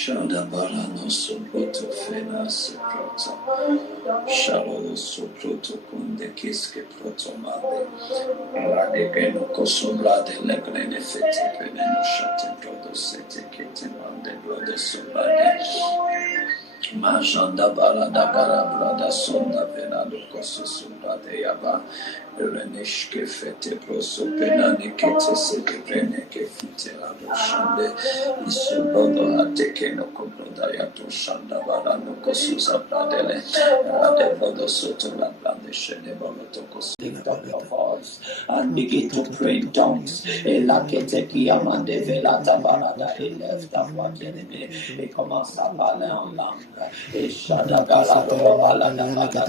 Shada barano soproto fena soproto. Shalolo soproto kunde kiske proto made. Rade geno kosobrade legrene fete peneno shate brodo sete kete mande brodo sobrade. Majanda barada gara brada sonda venado koso sobrade yaba. Reneshke fete proso penane kete sede brene ke fite la shande. Isobodo ateke no kobroda yato shanda barano koso zabradele. Rade brodo soto la blande shene boloto koso. Lift up your voice and begin to pray in tongues. Elakete kiamande velata barada. Il lève ta voix bien-aimée et commence à parler en langue. Et shada galado balada balada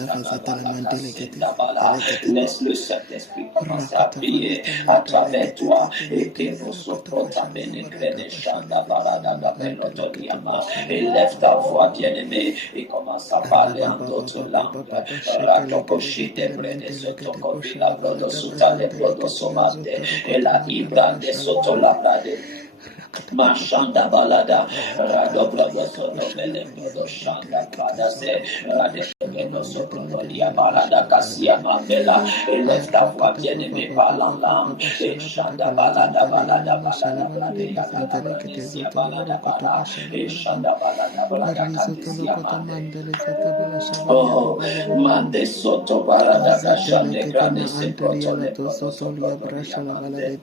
balada senda bala. Laisse le Saint-Esprit commencer à prier à travers toi. Et que nous soprons ta bénégré de shanda balada gabeno toliama. Et lève ta voix bien-aimée et commence à parler en d'autres langues. Ratokoshite brede sotoko vila brodo suta le brodo somate. Et la ibra de soto la brade. Mashanda balada, radobra soto vele brodo shanda padase, radekeno soto dia balada kasia mambela, élève ta voix bien-aimée parlant langue, et shanda balada balada balada balade yagada bradesia balada bala, et shanda balada balada kasia mande. Oh, mande soto balada kashande grande se proto le brodo soto dia mande.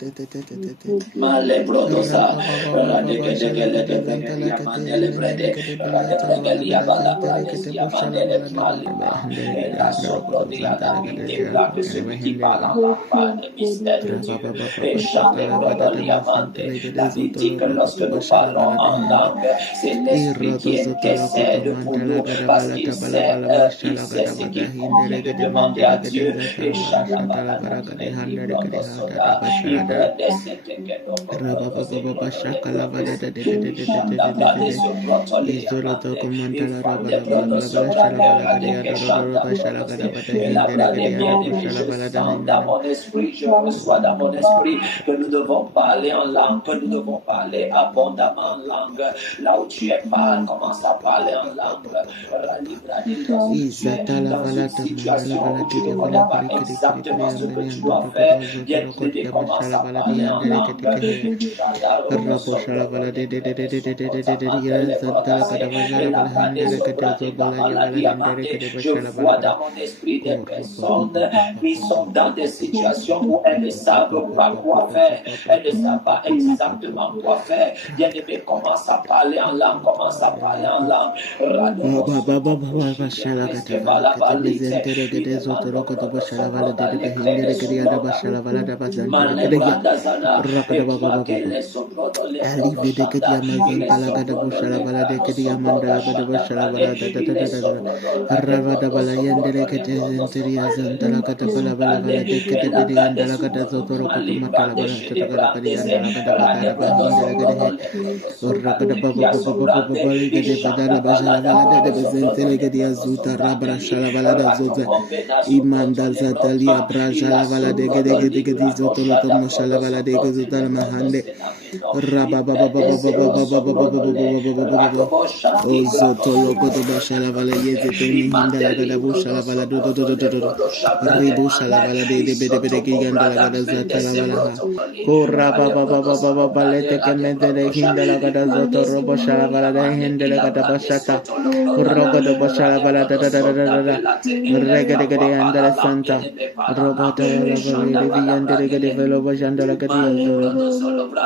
Male brodosa, radeke deke dia mandele brede, radeke dia bala brade sia mandele malima, et la sobro dia da vite que celui qui parle en langue parle des mystères de Dieu, et chante brodo dia mande, la vie dit que lorsque nous parlons en langue, c'est l'esprit qui intercède pour nous, parce qu'il sait ce qu'il convient de demander à Dieu, et chante bala brodo soda, il brede sete que dans mon esprit, je reçois dans mon esprit que nous devons parler en langue, que nous devons parler abondamment en langue. Là où tu es, parle, commence à parler en langue. Dans une situation où tu ne connais pas exactement ce que tu dois faire, bien t'aider, commence à parler en langue. Je vois dans mon esprit des personnes qui sont dans des situations où elles ne savent pas quoi faire, elles ne savent pas exactement quoi faire. Bien aimé, commence à parler en langue, commence à parler en langue. Imanda Zatalia Brajala Vala de Gedi Zotolo Moshala de Gazutala Mahande Rababa Zotolo Bashala Vala Yezetini Hindala Gadabushala Vala Ribushala Vala de Bedeganda Zatala Vala Koraba Balete Kemente Hindala Gadazoto Roboshala Vala de Hindela Gadabashata Rogo de Bashala Vala Regade Andala Santa Robota Viandere Velo Bajandala Gadiazoro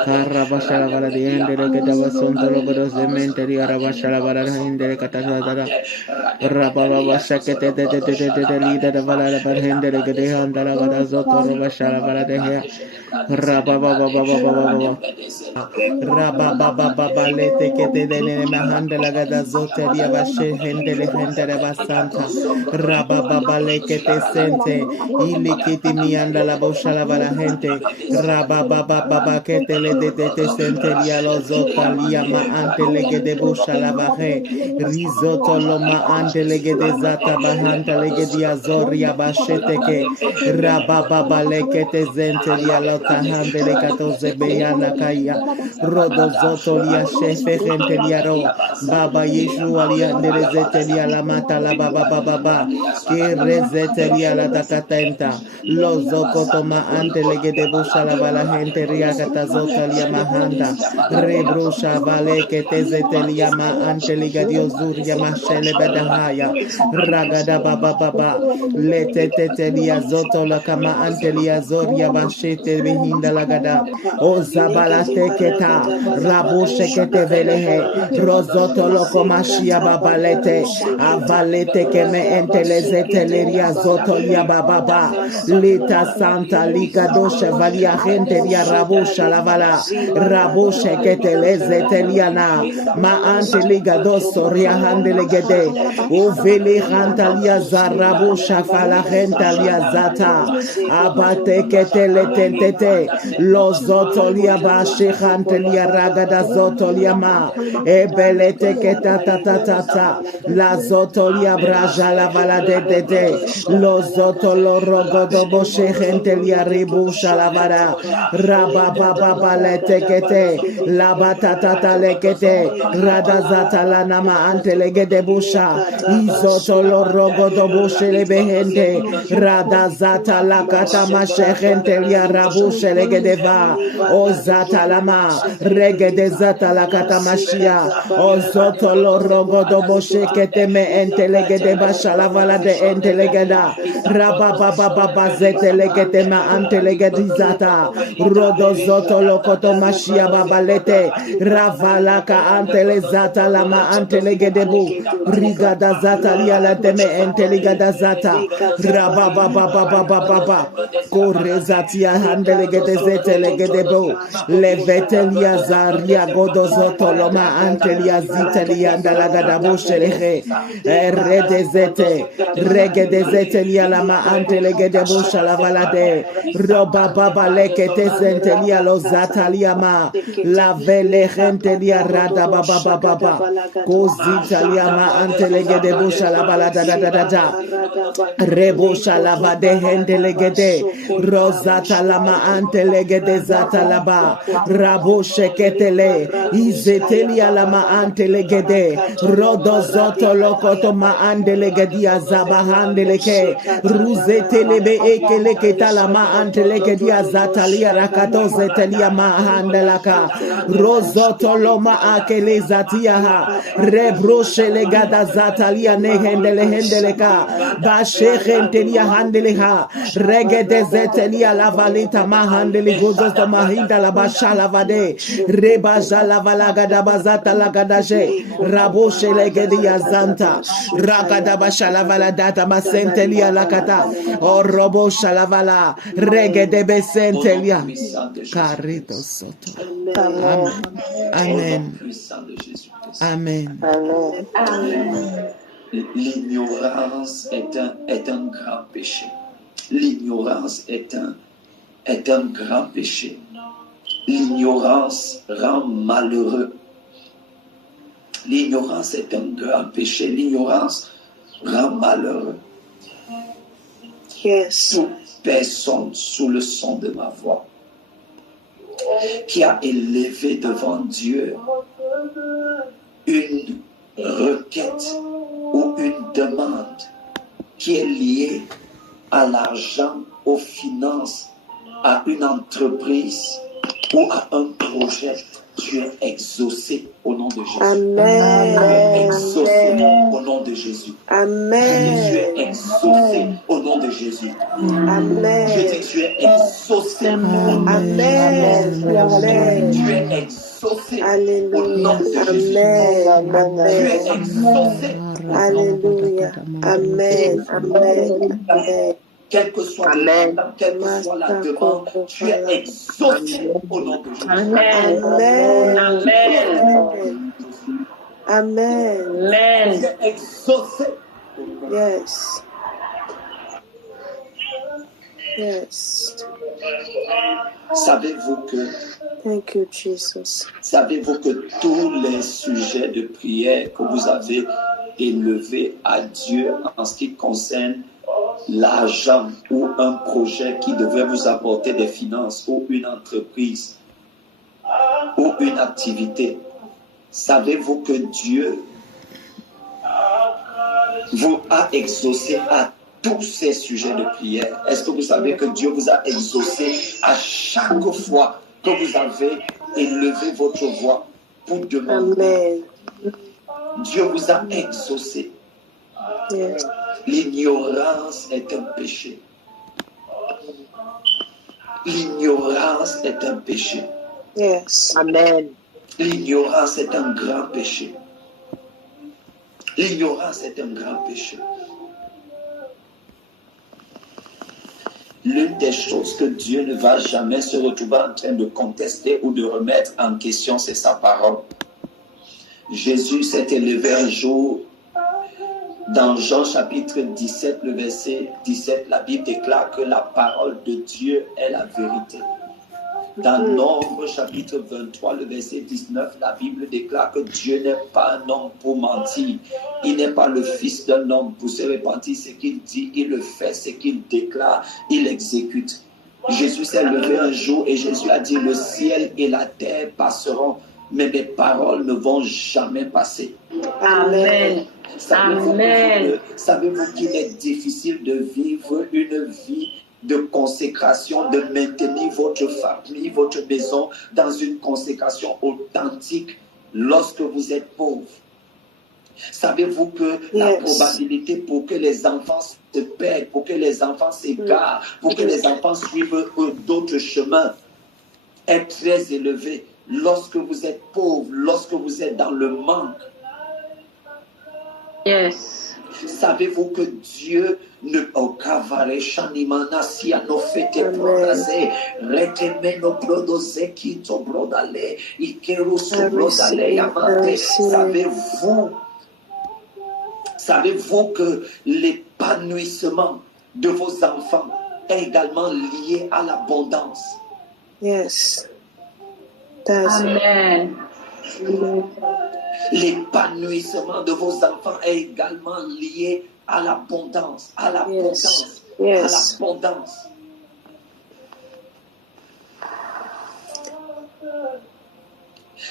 Carabashala Vala de Endere Gadavasonto Logodo Cementary Arabashala Vala Hindere Catazara Rababa Shakete de leader of Vala Hendere Gadehandala Gadazoto Robashala Vala de Hea Rababa lete kete de Mahandala Gadazote Diabashe Hendere Basanta Rababa lekete sente ilikiti mianda la boshala vala gente rababa kete le de sente dialo zota liama ante lege de boshala vahe risotto lo ma ante lege de zata bahanta lege di azoria bashete ke rababa lekete zente dialo kahandele katoze beyana kaya. Rodo zoto lia shefe gente liaro. Baba Yeshua liandele zete lia la mata la baba baba. Ki rezete lia la takatenta. Lozo kotoma ante legede busha la vala gente ria katazota lia mahanda. Rebrusha vale que tezete lia ma ante ligadio zuria mashele bedahaya. Ragada baba baba. Lete tete lia zoto la kama ante lia zoria bashete behinda lagada. O zabala teketa. Rabu shekete velehe. Rozoto loko mashia babalete. Avalete keme entelezete leria zoto lia bababa. Lita santa liga doshe valia gente lia rabusha lavala. Rabushe kete lezete liana. Ma ante liga doso ria hande legede. Uveli hanta lia zarabusha fala henta lia zata. Abate kete letentete. Lozoto lia bashi hante lia ragada zoto lia ma. Ebelete keta tatatata. La zoto lia braja la vala de. Lozoto lo rogodo boshe gente lia ribusha la vara. Rababa baba letekete. La batata lekete. Radazata la nama ante legede busha. Izoto lo rogodo boshe lebehente. Radazata la kata mashe gente lia rabushe legede va. O zata lama. Regede zata la kata mashia. O zoto lo rogodo boshe kete me ente legede basha la vala de ente legeda. Rababa baba zete legete ma ante legedizata. Rodo zoto lokoto mashia babalete. Ravalaka ante lezata lama ante legedebu. Rigada zata lia la teme ente legada zata. Rababa baba. Korezatia hande legede zete legedebo. Levete lia zaria godo zoto loma ante lia zite lia andalagada bushelehe. Rede zete. Regede zete lia lama ante legede busha la valade. Roba baba lekete zente lia lo zata lia ma. La vele gente lia rada baba. Kozita lia ma ante legede busha la balada da. Rebusha lava de hende legede. Rosata lama ante legede zata laba. Rabushe ketele. Izetelia lama ante legede. Rodo zoto lokoto ma ande legedia zabahande leke. Ruzete lebe eke leketa lama ante legedia zata lia rakato zetelia ma hande laka. Rozoto loma akele zatia ha. Rebrushe legada zata lia nehendele hendeleka. Bashe gentelia handeleha. Regede zetelia la valita ma handeli gozos to mahinda la basha la vade. Rebaja la valaga da bazata la gadaje. Raboshe legedia zanta. Ragada basha la valadata ma sentelia la kata. O robo shalavala. Regede besentelia. Carito soto. Amen. Amen. L'ignorance est un grand péché. L'ignorance est un grand péché. L'ignorance rend malheureux. L'ignorance est un grand péché. L'ignorance rend malheureux. Yes. Toute personne sous le son de ma voix qui a élevé devant Dieu une requête ou une demande qui est liée à l'argent, aux finances, à une entreprise ou à un projet, tu es exaucé au nom de Jésus. Amen. Tu es exaucé au nom de Jésus. Amen. Tu es exaucé au nom de Jésus. Amen. Je dis, tu es exaucé au nom de Jésus. Amen. Tu es exaucé au Alléluia. nom de Jésus. Amen. Tu es exaucé. Alléluia. Amen. Amen. Amen. Quel que soit le temps, quelle que soit la demande, tu es exaucé au nom de Jésus. Amen. Amen. Amen. Tu es exaucé. Yes. Yes. Savez-vous que Thank you, Jesus. Savez-vous que tous les sujets de prière que vous avez élevés à Dieu en ce qui concerne l'argent ou un projet qui devrait vous apporter des finances ou une entreprise ou une activité, savez-vous que Dieu vous a exaucé à tous ces sujets de prière? Est-ce que vous savez que Dieu vous a exaucé à chaque fois que vous avez élevé votre voix pour demander? Amen. Dieu vous a exaucé. Yes. L'ignorance est un péché. L'ignorance est un péché. Yes. Amen. L'ignorance est un grand péché. L'ignorance est un grand péché. L'une des choses que Dieu ne va jamais se retrouver en train de contester ou de remettre en question, c'est sa parole. Jésus s'est élevé un jour dans Jean chapitre 17, le verset 17, la Bible déclare que la parole de Dieu est la vérité. Dans Nombre chapitre 23, le verset 19, la Bible déclare que Dieu n'est pas un homme pour mentir. Il n'est pas le fils d'un homme pour se repentir. Ce qu'il dit, il le fait. Ce qu'il déclare, il exécute. Jésus s'est levé un jour et Jésus a dit, le ciel et la terre passeront, mais mes paroles ne vont jamais passer. Amen. Savez-vous qu'il est difficile de vivre une vie de consécration, de maintenir votre famille, votre maison dans une consécration authentique lorsque vous êtes pauvre? Savez-vous que la probabilité pour que les enfants se perdent, pour que les enfants s'égarent, pour que les enfants suivent d'autres chemins est très élevée lorsque vous êtes pauvre, lorsque vous êtes dans le manque? Yes. Savez-vous que Dieu ne okavare shanimana si anofete prodaze retemeno prodose kito brodale ikerusu brodale yamate. Savez-vous que l'épanouissement de vos enfants est également lié à l'abondance? Yes. Amen. L'épanouissement de vos enfants est également lié à l'abondance, à l'abondance, à l'abondance.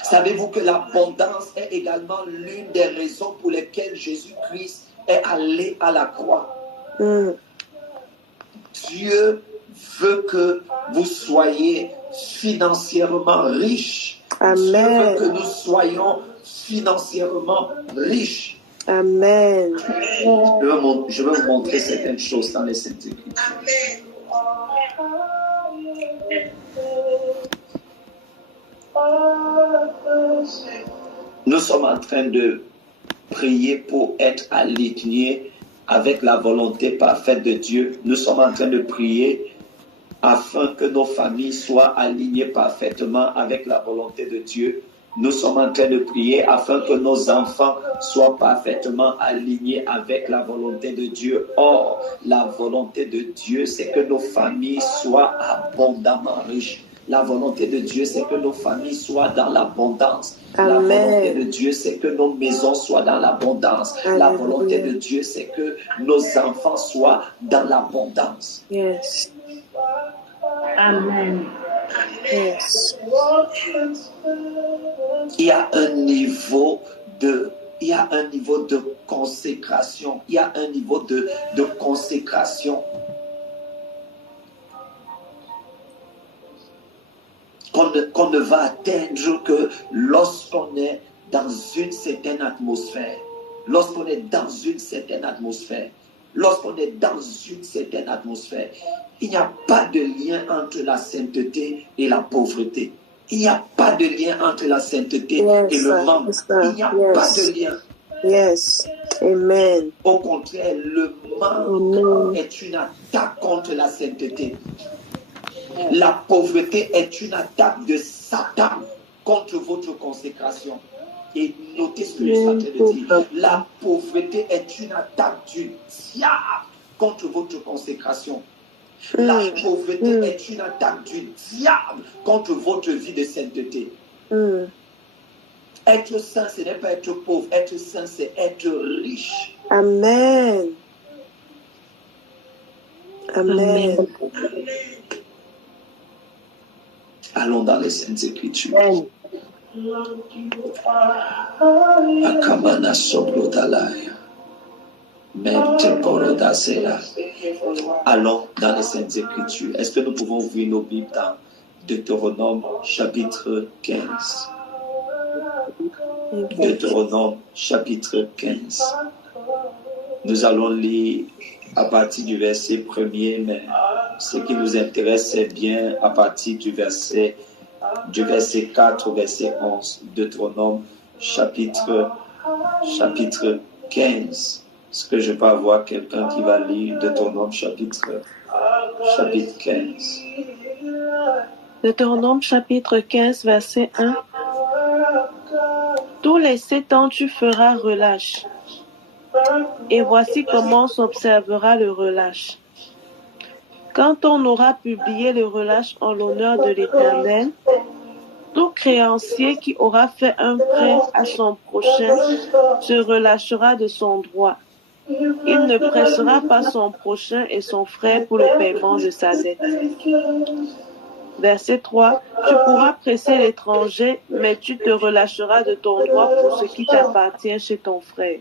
Savez-vous que l'abondance est également l'une des raisons pour lesquelles Jésus-Christ est allé à la croix? Dieu veut que vous soyez financièrement riches. Amen. Dieu veut que nous soyons financièrement riches. Amen. Je vais vous montrer certaines choses dans les Saintes Écritures. Nous sommes en train de prier pour être alignés avec la volonté parfaite de Dieu. Nous sommes en train de prier afin que nos familles soient alignées parfaitement avec la volonté de Dieu. Nous sommes en train de prier afin que nos enfants soient parfaitement alignés avec la volonté de Dieu. Or, la volonté de Dieu, c'est que nos familles soient abondamment riches. La volonté de Dieu, c'est que nos familles soient dans l'abondance. La volonté de Dieu, c'est que nos maisons soient dans l'abondance. La volonté de Dieu, c'est que nos enfants soient dans l'abondance. Yes. Amen. Yes. Il y a un niveau de consécration. Il y a un niveau de consécration qu'on ne va atteindre que lorsqu'on est dans une certaine atmosphère. Lorsqu'on est dans une certaine atmosphère. Lorsqu'on est dans une certaine atmosphère. Il n'y a pas de lien entre la sainteté et la pauvreté. Il n'y a pas de lien entre la sainteté et le manque. Il n'y a pas de lien. Yes. Amen. Au contraire, le manque est une attaque contre la sainteté. La pauvreté est une attaque de Satan contre votre consécration. Et notez ce que je suis en train de dire. La pauvreté est une attaque du diable contre votre consécration. La pauvreté est une attaque du diable contre votre vie de sainteté. Être saint, ce n'est pas être pauvre. Être saint, c'est être riche. Amen. Amen. Allons dans les Saintes Écritures. Amen. Akamana Sobrodalaya. Mente Borodasea. Allons dans les Saintes Écritures. Est-ce que nous pouvons ouvrir nos Bibles dans Deutéronome chapitre 15? Deutéronome chapitre 15. Nous allons lire à partir du verset 1er, mais ce qui nous intéresse, c'est bien à partir du verset 4 au verset 11. Deutéronome chapitre 15. Est-ce que je peux avoir quelqu'un qui va lire Deutéronome chapitre 15? Deutéronome chapitre 15, verset 1. Tous les 7 ans tu feras relâche. Et voici comment s'observera le relâche. Quand on aura publié le relâche en l'honneur de l'Éternel, tout créancier qui aura fait un prêt à son prochain se relâchera de son droit. Il ne pressera pas son prochain et son frère pour le paiement de sa dette. Verset 3. Tu pourras presser l'étranger, mais tu te relâcheras de ton droit pour ce qui t'appartient chez ton frère.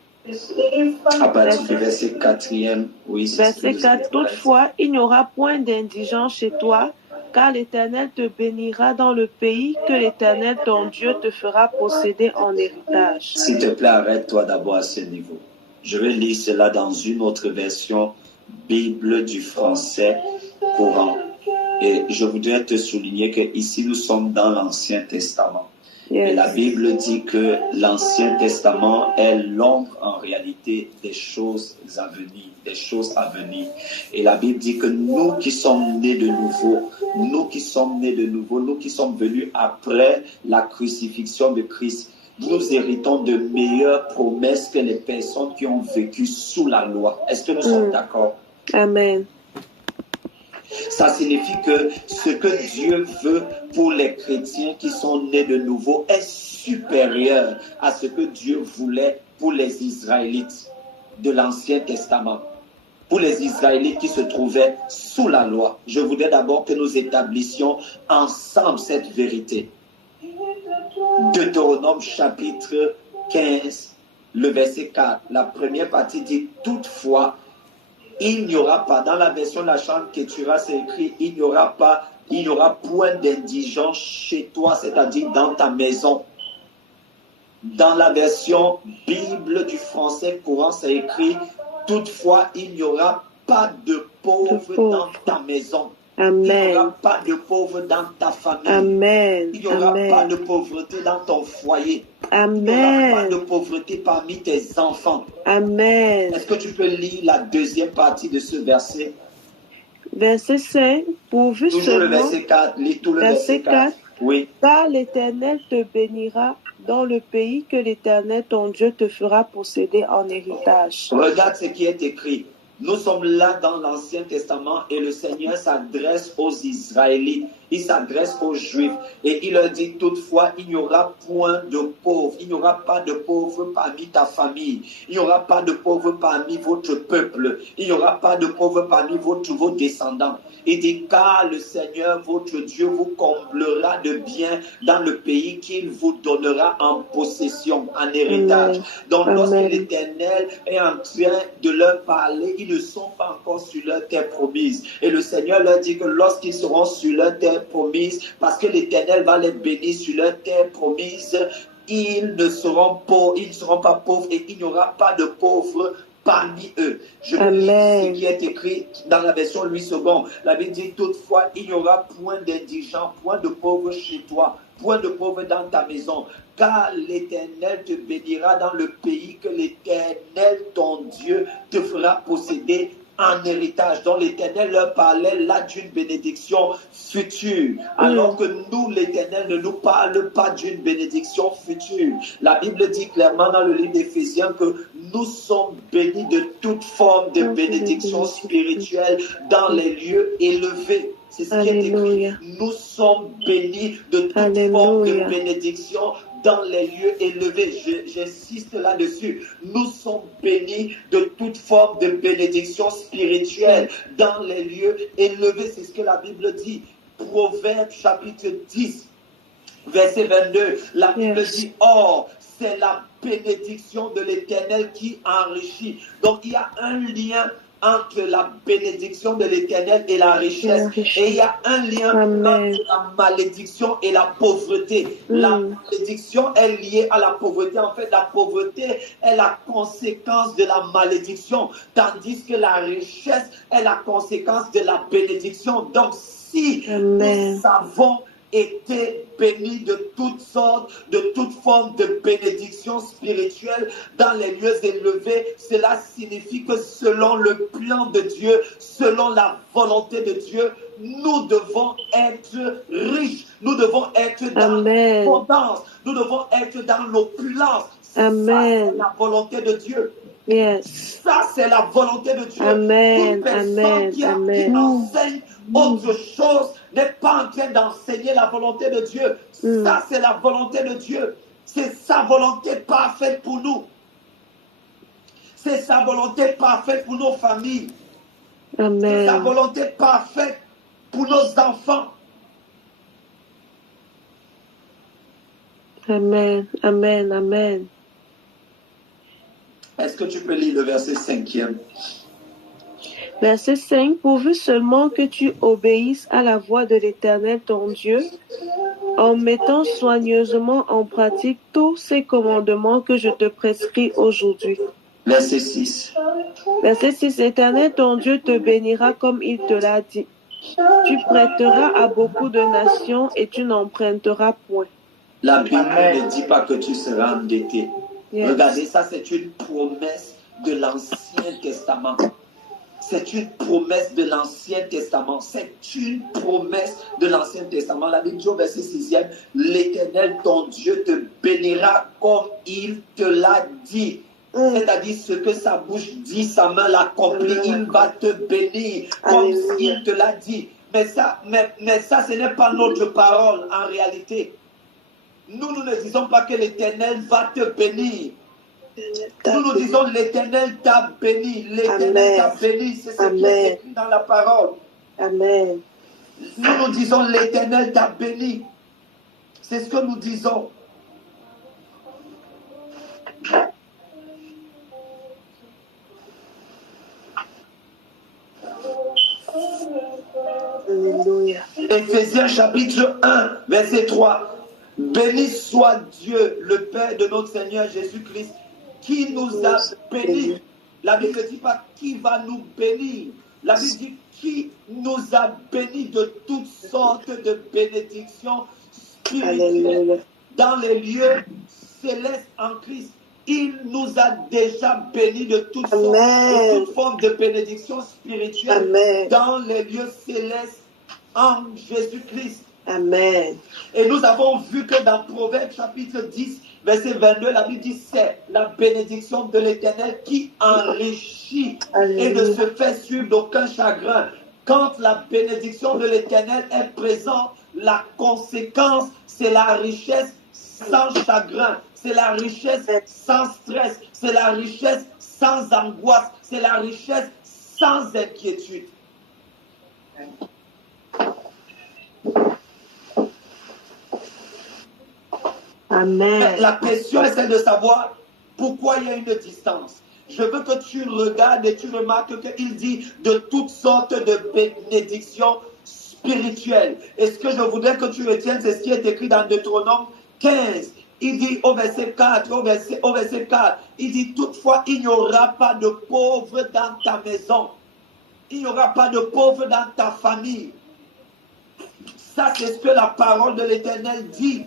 À partir du verset 4e, oui. Verset 4. Toutefois, il n'y aura point d'indigence chez toi, car l'Éternel te bénira dans le pays que l'Éternel ton Dieu te fera posséder en héritage. S'il te plaît, arrête-toi d'abord à ce niveau. Je vais lire cela dans une autre version, Bible du français courant. Et je voudrais te souligner que ici nous sommes dans l'Ancien Testament. Et la Bible dit que l'Ancien Testament est l'ombre en réalité des choses à venir, Et la Bible dit que nous qui sommes nés de nouveau, nous qui sommes venus après la crucifixion de Christ, nous héritons de meilleures promesses que les personnes qui ont vécu sous la loi. Est-ce que nous sommes d'accord? Amen. Ça signifie que ce que Dieu veut pour les chrétiens qui sont nés de nouveau est supérieur à ce que Dieu voulait pour les Israélites de l'Ancien Testament. Pour les Israélites qui se trouvaient sous la loi. Je voudrais d'abord que nous établissions ensemble cette vérité. Deutéronome chapitre 15, le verset 4. La première partie dit « Toutefois, il n'y aura pas », dans la version de la Chambre Kétura, c'est écrit « Il n'y aura point d'indigence chez toi », c'est-à-dire dans ta maison. Dans la version Bible du français courant, c'est écrit « Toutefois, il n'y aura pas de pauvre dans ta maison ». Amen. Il n'y aura pas de pauvre dans ta famille. Amen. Il n'y aura pas de pauvreté dans ton foyer. Amen. Il n'y aura pas de pauvreté parmi tes enfants. Amen. Est-ce que tu peux lire la deuxième partie de ce verset? Verset 5. Pourvu Toujours seulement, le verset 4. Lis tout le verset 4. Oui. Car l'Éternel te bénira dans le pays que l'Éternel ton Dieu te fera posséder en héritage. Regarde ce qui est écrit. Nous sommes là dans l'Ancien Testament et le Seigneur s'adresse aux Israélites, il s'adresse aux Juifs et il leur dit toutefois il n'y aura point de pauvres, il n'y aura pas de pauvres parmi ta famille, il n'y aura pas de pauvres parmi votre peuple, il n'y aura pas de pauvres parmi vos descendants. Il dit car le Seigneur votre Dieu vous comblera de bien dans le pays qu'il vous donnera en possession, en héritage. Donc lorsque l'Éternel est en train de leur parler, ils ne sont pas encore sur leur terre promise. Et le Seigneur leur dit que lorsqu'ils seront sur leur terre promise, parce que l'Éternel va les bénir sur leur terre promise, ils ne seront pas pauvres et il n'y aura pas de pauvres parmi eux. Je lis ce qui est écrit dans la version Louis II. La Bible dit toutefois, il n'y aura point d'indigents, point de pauvres chez toi, point de pauvres dans ta maison, car l'Éternel te bénira dans le pays que l'Éternel, ton Dieu, te fera posséder en héritage. Donc l'Éternel leur parlait là d'une bénédiction future, alors que nous, l'Éternel ne nous parle pas d'une bénédiction future. La Bible dit clairement dans le livre d'Éphésiens que nous sommes bénis de toute forme de bénédiction spirituelle dans les lieux élevés. C'est ce qui est écrit. Nous sommes bénis de toute forme de bénédiction dans les lieux élevés. J'insiste là-dessus. Nous sommes bénis de toute forme de bénédiction spirituelle dans les lieux élevés. C'est ce que la Bible dit. Proverbe chapitre 10, verset 22. La Bible dit, or, c'est la bénédiction de l'Éternel qui enrichit. Donc, il y a un lien entre la bénédiction de l'Éternel et la richesse. Et il y a un lien entre la malédiction et la pauvreté. La malédiction est liée à la pauvreté. En fait, la pauvreté est la conséquence de la malédiction, tandis que la richesse est la conséquence de la bénédiction. Donc, si nous avons été bénis de toutes sortes, de toutes formes de bénédictions spirituelles dans les lieux élevés, cela signifie que selon le plan de Dieu, selon la volonté de Dieu, nous devons être riches, nous devons être dans l'abondance, nous devons être dans l'opulence. Ça, c'est la volonté de Dieu. Ça, c'est la volonté de Dieu. Toute personne qui enseigne autre chose n'est pas en train d'enseigner la volonté de Dieu. Ça, c'est la volonté de Dieu. C'est sa volonté parfaite pour nous. C'est sa volonté parfaite pour nos familles. C'est sa volonté parfaite pour nos enfants. Amen, amen, amen. Est-ce que tu peux lire le verset 5e? Verset 5. Pourvu seulement que tu obéisses à la voix de l'Éternel ton Dieu, en mettant soigneusement en pratique tous ces commandements que je te prescris aujourd'hui. Verset 6. Verset 6. L'Éternel ton Dieu te bénira comme il te l'a dit. Tu prêteras à beaucoup de nations et tu n'emprunteras point. La Bible ne dit pas que tu seras endetté. Regardez, ça c'est une promesse de l'Ancien Testament. C'est une promesse de l'Ancien Testament. C'est une promesse de l'Ancien Testament. La Bible dit au verset 6e, l'Éternel ton Dieu te bénira comme il te l'a dit. C'est-à-dire ce que sa bouche dit, sa main l'accomplit. Il va te bénir comme il te l'a dit. Mais ça, ce n'est pas notre parole en réalité. Nous ne disons pas que l'Éternel va te bénir. Nous disons l'Éternel t'a béni. L'Éternel t'a béni. C'est ce qui est écrit dans la parole. Amen. Nous disons l'Éternel t'a béni. C'est ce que nous disons. Alléluia. Éphésiens chapitre 1, verset 3. Béni soit Dieu, le Père de notre Seigneur Jésus-Christ, qui nous a bénis. La Bible ne dit pas qui va nous bénir. La Bible dit qui nous a bénis de toutes sortes de bénédictions spirituelles dans les lieux célestes en Christ. Il nous a déjà bénis de toutes sortes, de toutes formes de bénédictions spirituelles dans les lieux célestes en Jésus-Christ. Amen. Et nous avons vu que dans Proverbe chapitre 10, verset 22, la Bible dit c'est la bénédiction de l'Éternel qui enrichit et ne se fait suivre d'aucun chagrin. Quand la bénédiction de l'Éternel est présente, la conséquence, c'est la richesse sans chagrin, c'est la richesse sans stress, c'est la richesse sans angoisse, c'est la richesse sans inquiétude. Amen. La question est celle de savoir pourquoi il y a une distance. Je veux que tu regardes et tu remarques qu'il dit de toutes sortes de bénédictions spirituelles. Et ce que je voudrais que tu retiennes, c'est ce qui est écrit dans Deutéronome 15. Il dit au verset 4, au verset 4, il dit toutefois il n'y aura pas de pauvres dans ta maison. Il n'y aura pas de pauvres dans ta famille. Ça, c'est ce que la parole de l'Éternel dit.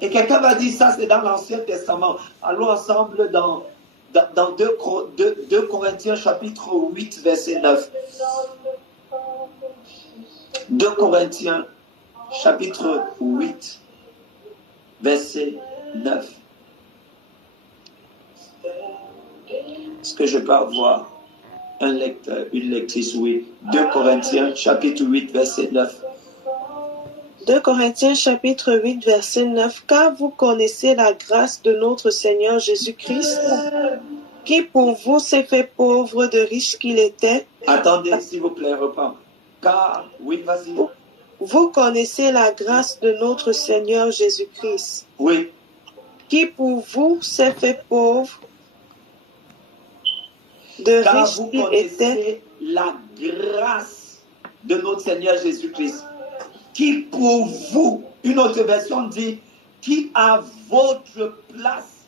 Et quelqu'un va dire ça, c'est dans l'Ancien Testament. Allons ensemble dans 2 Corinthiens chapitre 8, verset 9. 2 Corinthiens chapitre 8, verset 9. Est-ce que je peux avoir un lecteur, une lectrice? Oui. 2 Corinthiens chapitre 8, verset 9. 2 Corinthiens chapitre 8 verset 9. Car vous connaissez la grâce de notre Seigneur Jésus-Christ, qui pour vous s'est fait pauvre de riche qu'il était. Attendez, s'il vous plaît, reprends. Car, oui, vas-y. Vous connaissez la grâce de notre Seigneur Jésus-Christ, Oui. qui pour vous s'est fait pauvre de Car riche vous qu'il était. connaissez la grâce de notre Seigneur Jésus-Christ, qui pour vous, une autre version dit, qui à votre place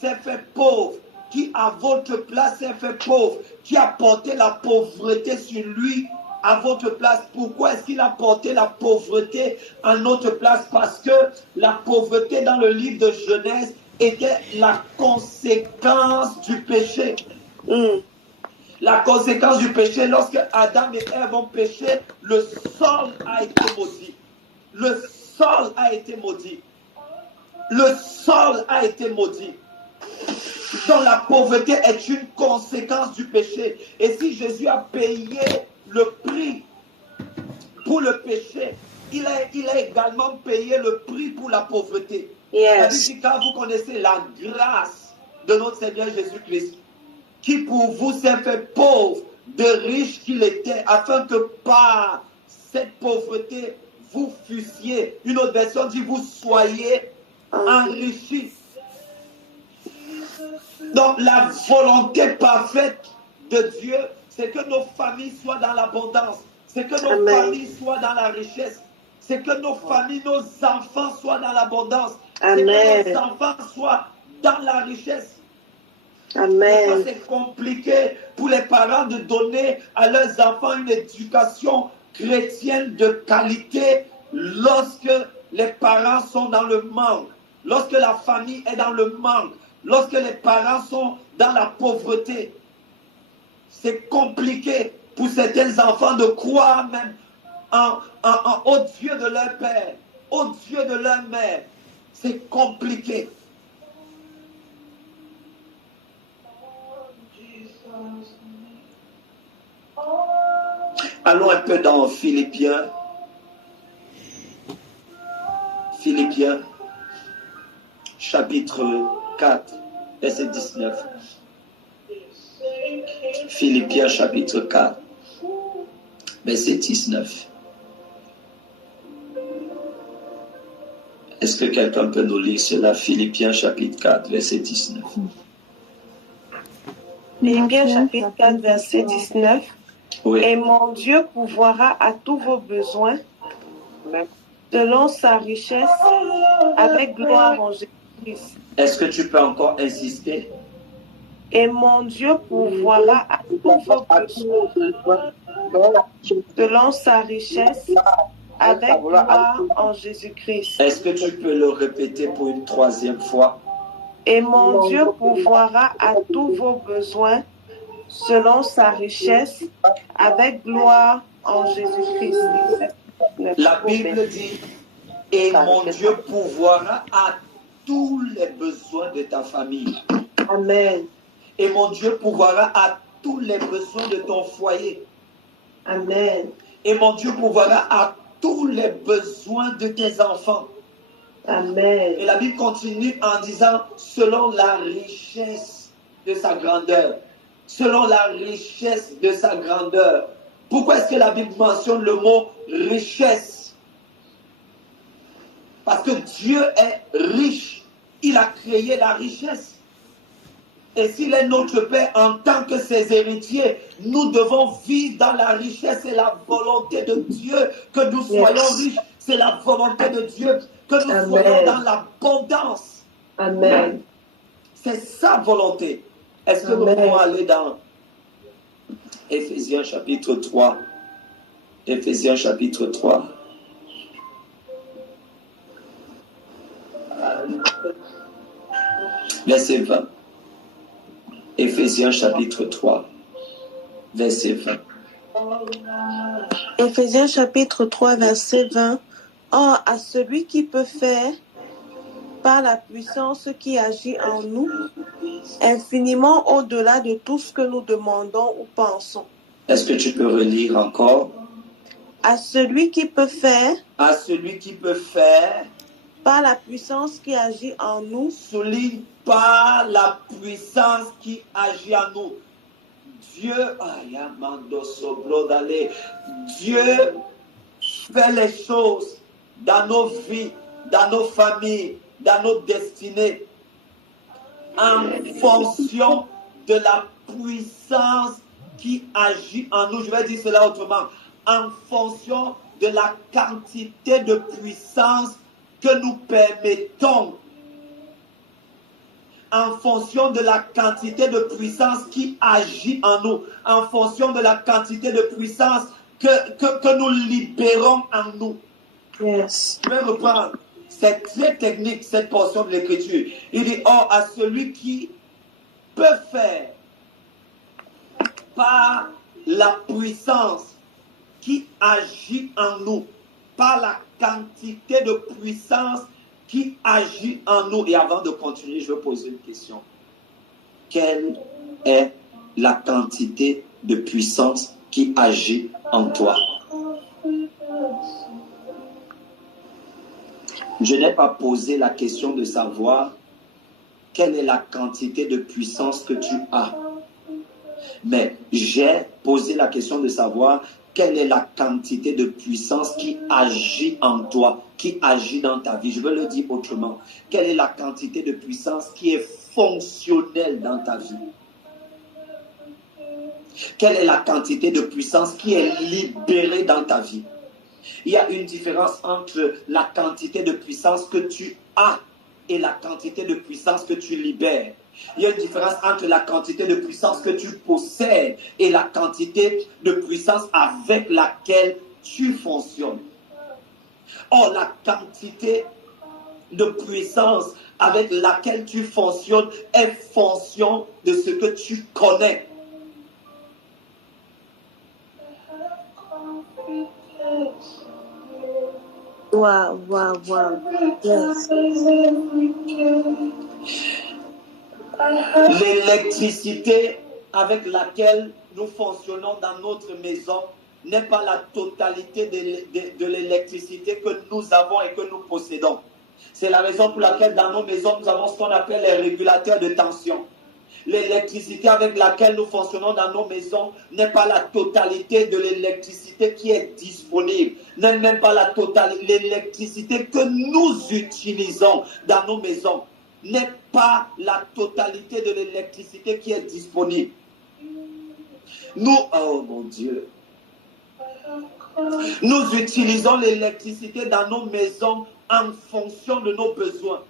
s'est fait pauvre, qui à votre place s'est fait pauvre, qui a porté la pauvreté sur lui à votre place. Pourquoi est-ce qu'il a porté la pauvreté à notre place? Parce que la pauvreté dans le livre de Genèse était la conséquence du péché. La conséquence du péché, lorsque Adam et Ève ont péché, le sol a été maudit. Le sol a été maudit. Le sol a été maudit. Donc la pauvreté est une conséquence du péché. Et si Jésus a payé le prix pour le péché, il a également payé le prix pour la pauvreté. La Bible dit, car vous connaissez la grâce de notre Seigneur Jésus-Christ, qui pour vous s'est fait pauvre de riche qu'il était, afin que par cette pauvreté, vous fussiez. Une autre version dit, vous soyez enrichis. Donc la volonté parfaite de Dieu, c'est que nos familles soient dans l'abondance, c'est que nos familles soient dans la richesse, c'est que nos familles, nos enfants soient dans l'abondance, c'est que nos enfants soient dans la richesse. Amen. C'est compliqué pour les parents de donner à leurs enfants une éducation chrétienne de qualité lorsque les parents sont dans le manque, lorsque la famille est dans le manque, lorsque les parents sont dans la pauvreté. C'est compliqué pour certains enfants de croire même au Dieu de leur père, au Dieu de leur mère. C'est compliqué. Allons un peu dans Philippiens. Philippiens, chapitre 4, verset 19. Philippiens, chapitre 4, verset 19. Est-ce que quelqu'un peut nous lire cela? Philippiens, chapitre 4, verset 19. Philippiens, chapitre 4, verset 19. Oui. Et mon Dieu pourvoira à tous vos besoins selon sa richesse avec gloire en Jésus-Christ. Est-ce que tu peux encore insister? Et mon Dieu pourvoira à tous vos besoins selon sa richesse avec gloire en Jésus-Christ. Est-ce que tu peux le répéter pour une troisième fois? Et mon Dieu pourvoira à tous vos besoins selon sa richesse avec gloire en Jésus-Christ. La Bible dit, et mon Dieu pourvoira à tous les besoins de ta famille. Amen. Et mon Dieu pourvoira à tous les besoins de ton foyer. Amen. Et mon Dieu pourvoira à tous les besoins de tes enfants. Amen. Et la Bible continue en disant, selon la richesse de sa grandeur. Selon la richesse de sa grandeur. Pourquoi est-ce que la Bible mentionne le mot richesse? Parce que Dieu est riche. Il a créé la richesse. Et s'il est notre Père en tant que ses héritiers, nous devons vivre dans la richesse. C'est la volonté de Dieu que nous soyons riches. C'est la volonté de Dieu que nous soyons dans l'abondance. Amen. C'est sa volonté. Est-ce que nous pouvons aller dans Éphésiens chapitre 3? Éphésiens chapitre 3. Verset 20. Éphésiens chapitre 3. Verset 20. Éphésiens chapitre 3, verset 20. Or, à celui qui peut faire, par la puissance qui agit en nous, infiniment au-delà de tout ce que nous demandons ou pensons. Est-ce que tu peux relire encore? À celui qui peut faire, à celui qui peut faire, par la puissance qui agit en nous, souligne par la puissance qui agit en nous. Dieu, Dieu fait les choses dans nos vies, dans nos familles, dans nos destinées, en fonction de la puissance qui agit en nous. Je vais dire cela autrement. En fonction de la quantité de puissance que nous permettons, en fonction de la quantité de puissance qui agit en nous, en fonction de la quantité de puissance que nous libérons en nous. Yes. Je vais reprendre. C'est très technique, cette portion de l'Écriture. Il dit, or, à celui qui peut faire par la puissance qui agit en nous, par la quantité de puissance qui agit en nous. Et avant de continuer, je vais poser une question. Quelle est la quantité de puissance qui agit en toi? Je n'ai pas posé la question de savoir quelle est la quantité de puissance que tu as. Mais j'ai posé la question de savoir quelle est la quantité de puissance qui agit en toi, qui agit dans ta vie. Je veux le dire autrement. Quelle est la quantité de puissance qui est fonctionnelle dans ta vie? Quelle est la quantité de puissance qui est libérée dans ta vie? Il y a une différence entre la quantité de puissance que tu as et la quantité de puissance que tu libères. Il y a une différence entre la quantité de puissance que tu possèdes et la quantité de puissance avec laquelle tu fonctionnes. Or, la quantité de puissance avec laquelle tu fonctionnes est fonction de ce que tu connais. wow, wow, wow. Yes. L'électricité avec laquelle nous fonctionnons dans notre maison n'est pas la totalité de l'électricité que nous avons et que nous possédons. C'est la raison pour laquelle dans nos maisons, nous avons ce qu'on appelle les régulateurs de tension. L'électricité avec laquelle nous fonctionnons dans nos maisons n'est pas la totalité de l'électricité qui est disponible, n'est même pas la totalité. L'électricité que nous utilisons dans nos maisons n'est pas la totalité de l'électricité qui est disponible. Nous, oh mon Dieu, nous utilisons l'électricité dans nos maisons en fonction de nos besoins.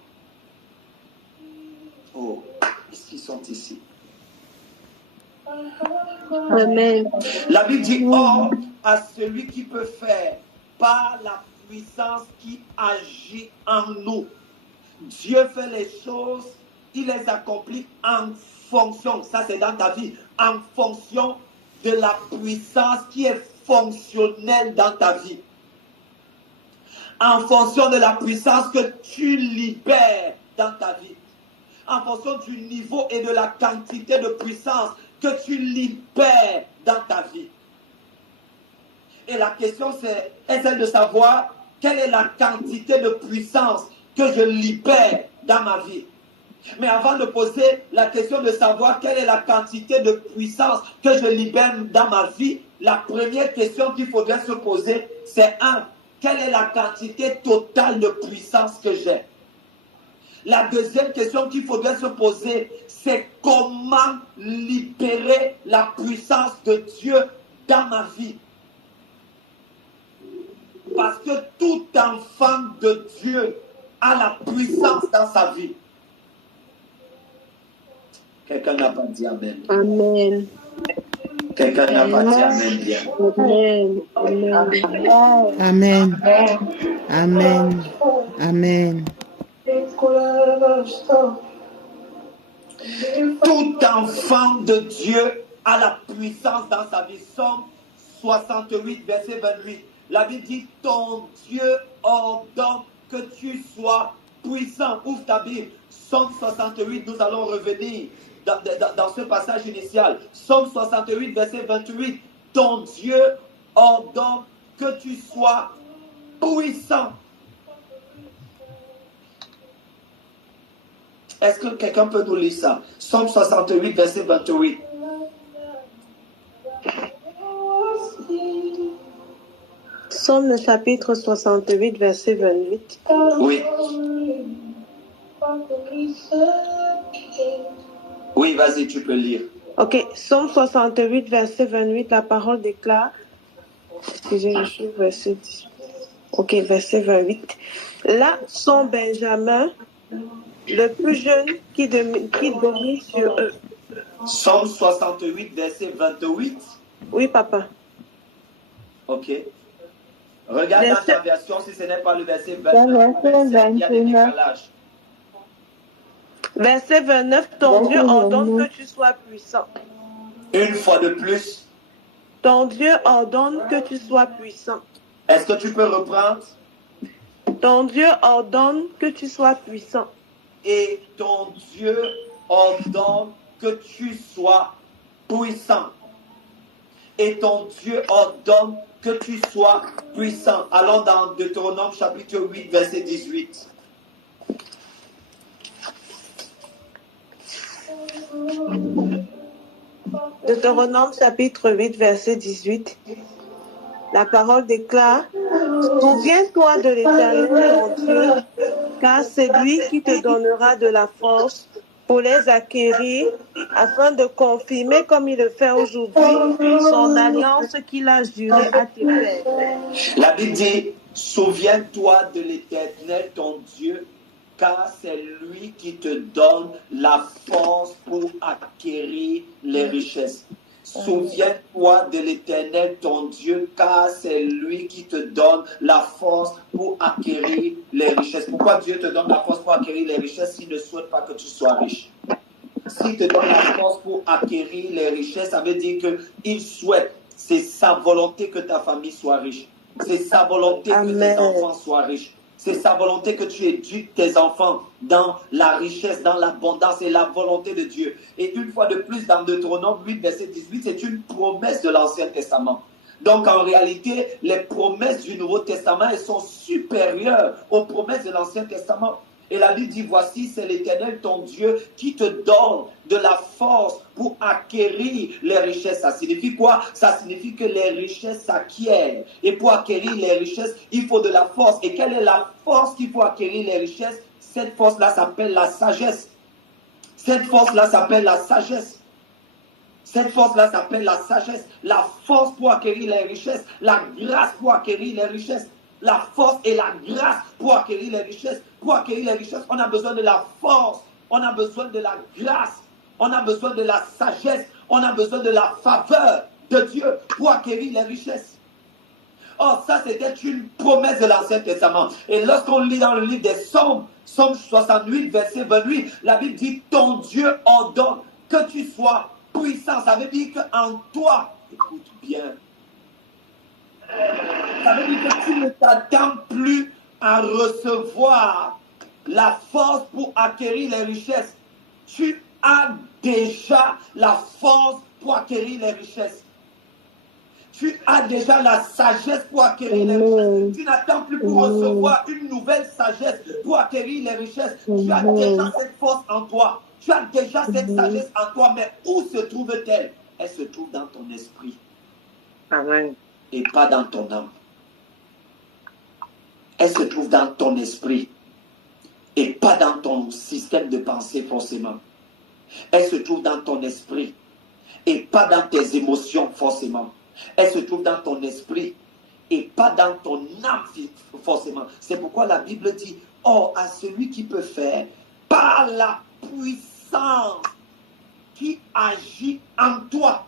Oh, est-ce qu'ils sont ici? Amen. La Bible dit, or, à celui qui peut faire par la puissance qui agit en nous. Dieu fait les choses, il les accomplit en fonction, ça c'est dans ta vie, en fonction de la puissance qui est fonctionnelle dans ta vie. En fonction de la puissance que tu libères dans ta vie. En fonction du niveau et de la quantité de puissance que tu libères dans ta vie. Et la question est celle de savoir quelle est la quantité de puissance que je libère dans ma vie. Mais avant de poser la question de savoir quelle est la quantité de puissance que je libère dans ma vie, la première question qu'il faudrait se poser, c'est quelle est la quantité totale de puissance que j'ai? La deuxième question qu'il faudrait se poser, c'est comment libérer la puissance de Dieu dans ma vie. Parce que tout enfant de Dieu a la puissance dans sa vie. Quelqu'un n'a pas dit Amen. Amen. Quelqu'un n'a pas dit Amen bien. Amen. Amen. Amen. Amen. Tout enfant de Dieu a la puissance dans sa vie. Somme 68, verset 28. La Bible dit, ton Dieu ordonne que tu sois puissant. Ouvre ta Bible. Somme 68, nous allons revenir dans ce passage initial. Somme 68, verset 28. Ton Dieu ordonne que tu sois puissant. Est-ce que quelqu'un peut nous lire ça? Psaume 68, verset 28. Psaume le chapitre 68, verset 28. Oui. Oui, vas-y, tu peux lire. Ok, Psaume 68, verset 28, la parole déclare, excusez, je suis verset 10. Ok, verset 28. Là sont Benjamin, le plus jeune qui domine sur eux. Psaume 68, verset 28. Oui, papa. Ok. Regarde dans ta version si ce n'est pas le verset 29. Il y a des décalages. Verset 29, ton Dieu ordonne que tu sois puissant. Une fois de plus. Ton Dieu ordonne que tu sois puissant. Est-ce que tu peux reprendre? Ton Dieu ordonne que tu sois puissant. Et ton Dieu ordonne que tu sois puissant. Et ton Dieu ordonne que tu sois puissant. Allons dans Deutéronome chapitre 8, verset 18. Deutéronome chapitre 8, verset 18. La parole déclare, souviens-toi de l'Éternel ton Dieu, car c'est lui qui te donnera de la force pour les acquérir, afin de confirmer comme il le fait aujourd'hui son alliance qu'il a jurée à tes pères. La Bible dit, souviens-toi de l'Éternel ton Dieu, car c'est lui qui te donne la force pour acquérir les richesses. Souviens-toi de l'Éternel ton Dieu, car c'est lui qui te donne la force pour acquérir les richesses. Pourquoi Dieu te donne la force pour acquérir les richesses s'il ne souhaite pas que tu sois riche? S'il te donne la force pour acquérir les richesses, ça veut dire qu'il souhaite, c'est sa volonté que ta famille soit riche. C'est sa volonté que tes enfants soient riches. C'est sa volonté que tu éduques tes enfants dans la richesse, dans l'abondance et la volonté de Dieu. Et une fois de plus, dans Deutéronome 8, verset 18, c'est une promesse de l'Ancien Testament. Donc en réalité, les promesses du Nouveau Testament, elles sont supérieures aux promesses de l'Ancien Testament. Et la Bible dit, voici, c'est l'Éternel ton Dieu qui te donne de la force pour acquérir les richesses. Ça signifie quoi? Ça signifie que les richesses s'acquièrent. Et pour acquérir les richesses, il faut de la force. Et quelle est la force qu'il faut acquérir les richesses? Cette force-là s'appelle la sagesse. Cette force-là s'appelle la sagesse. Cette force-là s'appelle la sagesse. La force pour acquérir les richesses. La grâce pour acquérir les richesses. La force et la grâce pour acquérir les richesses. Pour acquérir les richesses, on a besoin de la force, on a besoin de la grâce, on a besoin de la sagesse, on a besoin de la faveur de Dieu pour acquérir les richesses. Or, ça, c'était une promesse de l'Ancien Testament. Et lorsqu'on lit dans le livre des Psaumes, Psaume 68, verset 28, la Bible dit, ton Dieu ordonne que tu sois puissant. Ça veut dire qu'en toi, écoute bien, ça veut dire que tu ne t'attends plus à recevoir la force pour acquérir les richesses. Tu as déjà la force pour acquérir les richesses. Tu as déjà la sagesse pour acquérir les richesses. Tu n'attends plus pour recevoir une nouvelle sagesse pour acquérir les richesses. Tu as déjà cette force en toi. Tu as déjà cette sagesse en toi. Mais où se trouve-t-elle? Elle se trouve dans ton esprit. Amen. Et pas dans ton âme. Elle se trouve dans ton esprit et pas dans ton système de pensée forcément. Elle se trouve dans ton esprit et pas dans tes émotions forcément. Elle se trouve dans ton esprit et pas dans ton âme forcément. C'est pourquoi la Bible dit, oh, à celui qui peut faire par la puissance qui agit en toi.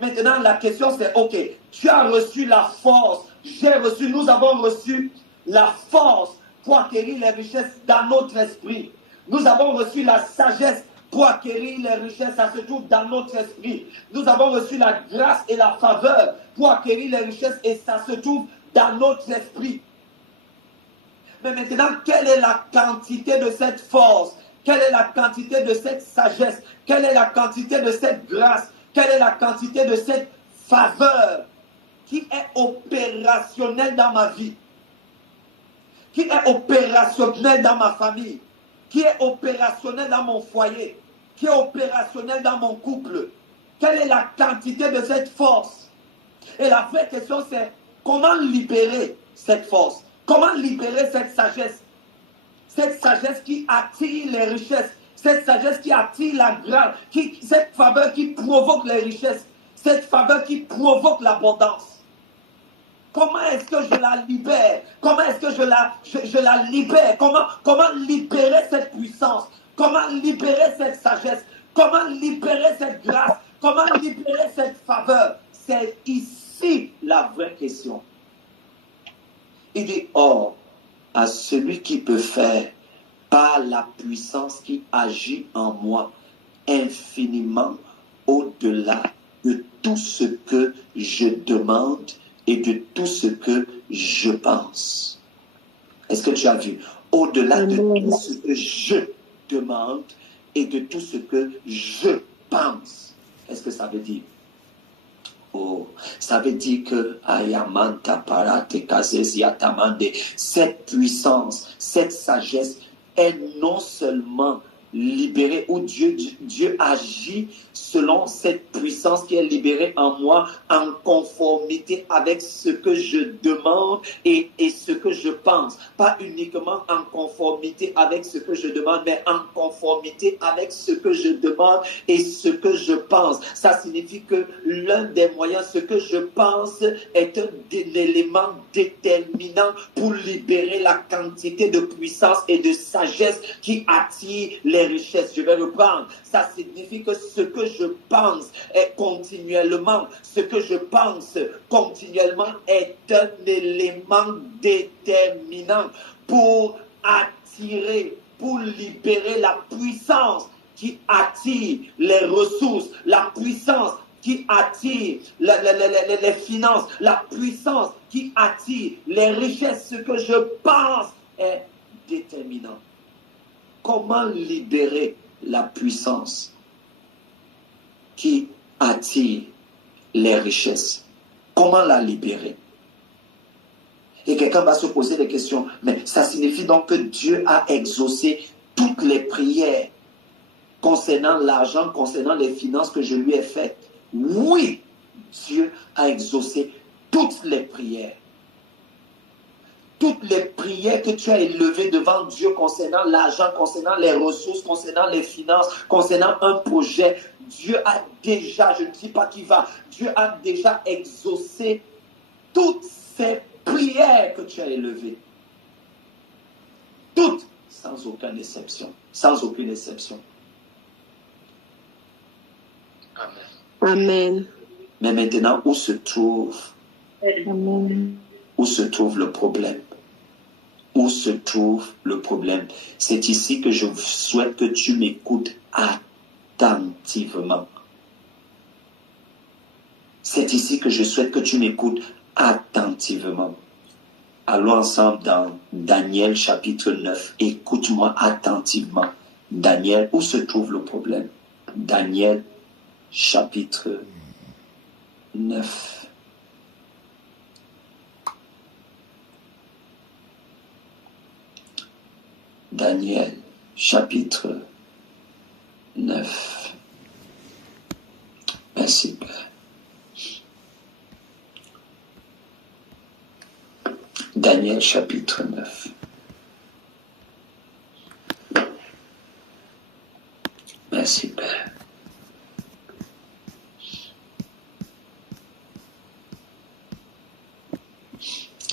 Maintenant, la question c'est, ok, tu as reçu la force, nous avons reçu la force pour acquérir les richesses dans notre esprit. Nous avons reçu la sagesse pour acquérir les richesses, ça se trouve dans notre esprit. Nous avons reçu la grâce et la faveur pour acquérir les richesses et ça se trouve dans notre esprit. Mais maintenant, quelle est la quantité de cette force? Quelle est la quantité de cette sagesse? Quelle est la quantité de cette grâce? Quelle est la quantité de cette faveur qui est opérationnel dans ma vie, qui est opérationnel dans ma famille, qui est opérationnel dans mon foyer, qui est opérationnel dans mon couple. Quelle est la quantité de cette force? Et la vraie question, c'est comment libérer cette force? Comment libérer cette sagesse? Cette sagesse qui attire les richesses, cette sagesse qui attire la grâce, cette faveur qui provoque les richesses, cette faveur qui provoque l'abondance. Comment est-ce que je la libère? Comment est-ce que je la libère? Comment libérer cette puissance? Comment libérer cette sagesse? Comment libérer cette grâce? Comment libérer cette faveur? C'est ici la vraie question. Il dit, or, à celui qui peut faire par la puissance qui agit en moi infiniment au-delà de tout ce que je demande et de tout ce que je pense. Est-ce que tu as vu? Au-delà de tout ce que je demande et de tout ce que je pense. Qu'est-ce que ça veut dire? Oh, ça veut dire que cette puissance, cette sagesse est non seulement libérée, où Dieu agit selon cette puissance qui est libérée en moi, en conformité avec ce que je demande et ce que je pense. Pas uniquement en conformité avec ce que je demande, mais en conformité avec ce que je demande et ce que je pense. Ça signifie que l'un des moyens, ce que je pense, est un élément déterminant pour libérer la quantité de puissance et de sagesse qui attire les richesses. Je vais reprendre. Ça signifie que ce que je pense est continuellement, ce que je pense continuellement est un élément déterminant pour attirer, pour libérer la puissance qui attire les ressources, la puissance qui attire les finances, la puissance qui attire les richesses. Ce que je pense est déterminant. Comment libérer la puissance qui attire les richesses? Comment la libérer? Et quelqu'un va se poser des questions. Mais ça signifie donc que Dieu a exaucé toutes les prières concernant l'argent, concernant les finances que je lui ai faites. Oui, Dieu a exaucé toutes les prières. Toutes les prières que tu as élevées devant Dieu concernant l'argent, concernant les ressources, concernant les finances, concernant un projet, Dieu a déjà, je ne dis pas qui va, Dieu a déjà exaucé toutes ces prières que tu as élevées. Toutes, sans aucune exception. Sans aucune exception. Amen. Amen. Mais maintenant, où se trouve Amen. Où se trouve le problème? Où se trouve le problème? C'est ici que je souhaite que tu m'écoutes attentivement. C'est ici que je souhaite que tu m'écoutes attentivement. Allons ensemble dans Daniel chapitre 9. Écoute-moi attentivement. Daniel, où se trouve le problème? Daniel chapitre 9. Daniel, chapitre 9. Merci, Père. Daniel, chapitre 9. Merci, Père.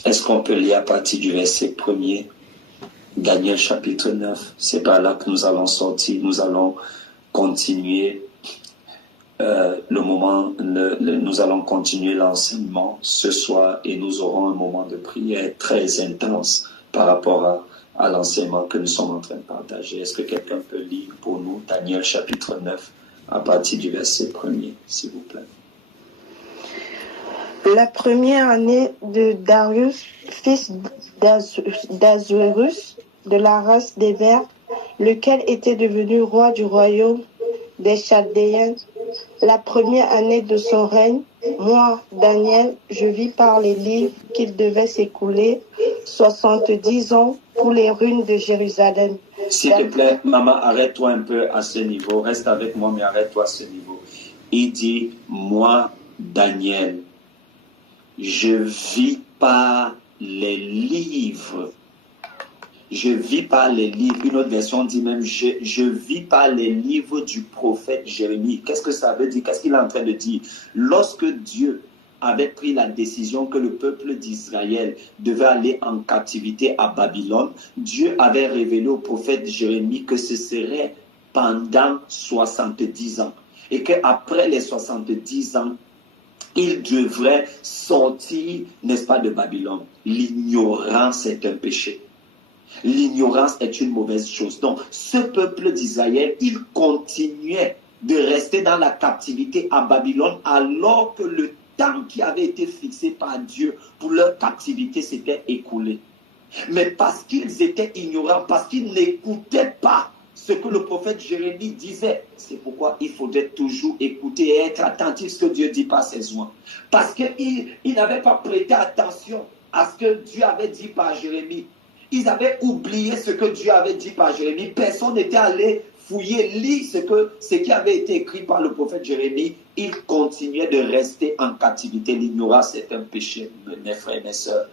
Est-ce qu'on peut lire à partir du verset 1er? Daniel chapitre 9, c'est par là que nous allons sortir, nous allons continuer nous allons continuer l'enseignement ce soir et nous aurons un moment de prière très intense par rapport à l'enseignement que nous sommes en train de partager. Est-ce que quelqu'un peut lire pour nous Daniel chapitre 9 à partir du verset 1er, s'il vous plaît? La première année de Darius, fils d'Azuérus, de la race des Verts, lequel était devenu roi du royaume des Chaldéens, la première année de son règne, moi, Daniel, je vis par les livres qu'il devait s'écouler 70 ans pour les ruines de Jérusalem. S'il te plaît, maman, arrête-toi un peu à ce niveau. Reste avec moi, mais arrête-toi à ce niveau. Il dit, moi, Daniel, je vis par les livres. Je vis par les livres. Une autre version dit même, je vis par les livres du prophète Jérémie. Qu'est-ce que ça veut dire? Qu'est-ce qu'il est en train de dire? Lorsque Dieu avait pris la décision que le peuple d'Israël devait aller en captivité à Babylone, Dieu avait révélé au prophète Jérémie que ce serait pendant 70 ans. Et qu'après les 70 ans, il devrait sortir, n'est-ce pas, de Babylone. L'ignorance est un péché. L'ignorance est une mauvaise chose. Donc, ce peuple d'Israël, il continuait de rester dans la captivité à Babylone alors que le temps qui avait été fixé par Dieu pour leur captivité s'était écoulé. Mais parce qu'ils étaient ignorants, parce qu'ils n'écoutaient pas ce que le prophète Jérémie disait, c'est pourquoi il faudrait toujours écouter et être attentif à ce que Dieu dit par ses oies. Parce qu'ils n'avaient pas prêté attention à ce que Dieu avait dit par Jérémie. Ils avaient oublié ce que Dieu avait dit par Jérémie. Personne n'était allé fouiller, lire ce qui avait été écrit par le prophète Jérémie. Ils continuaient de rester en captivité. L'ignorance est un péché, mes frères et mes sœurs.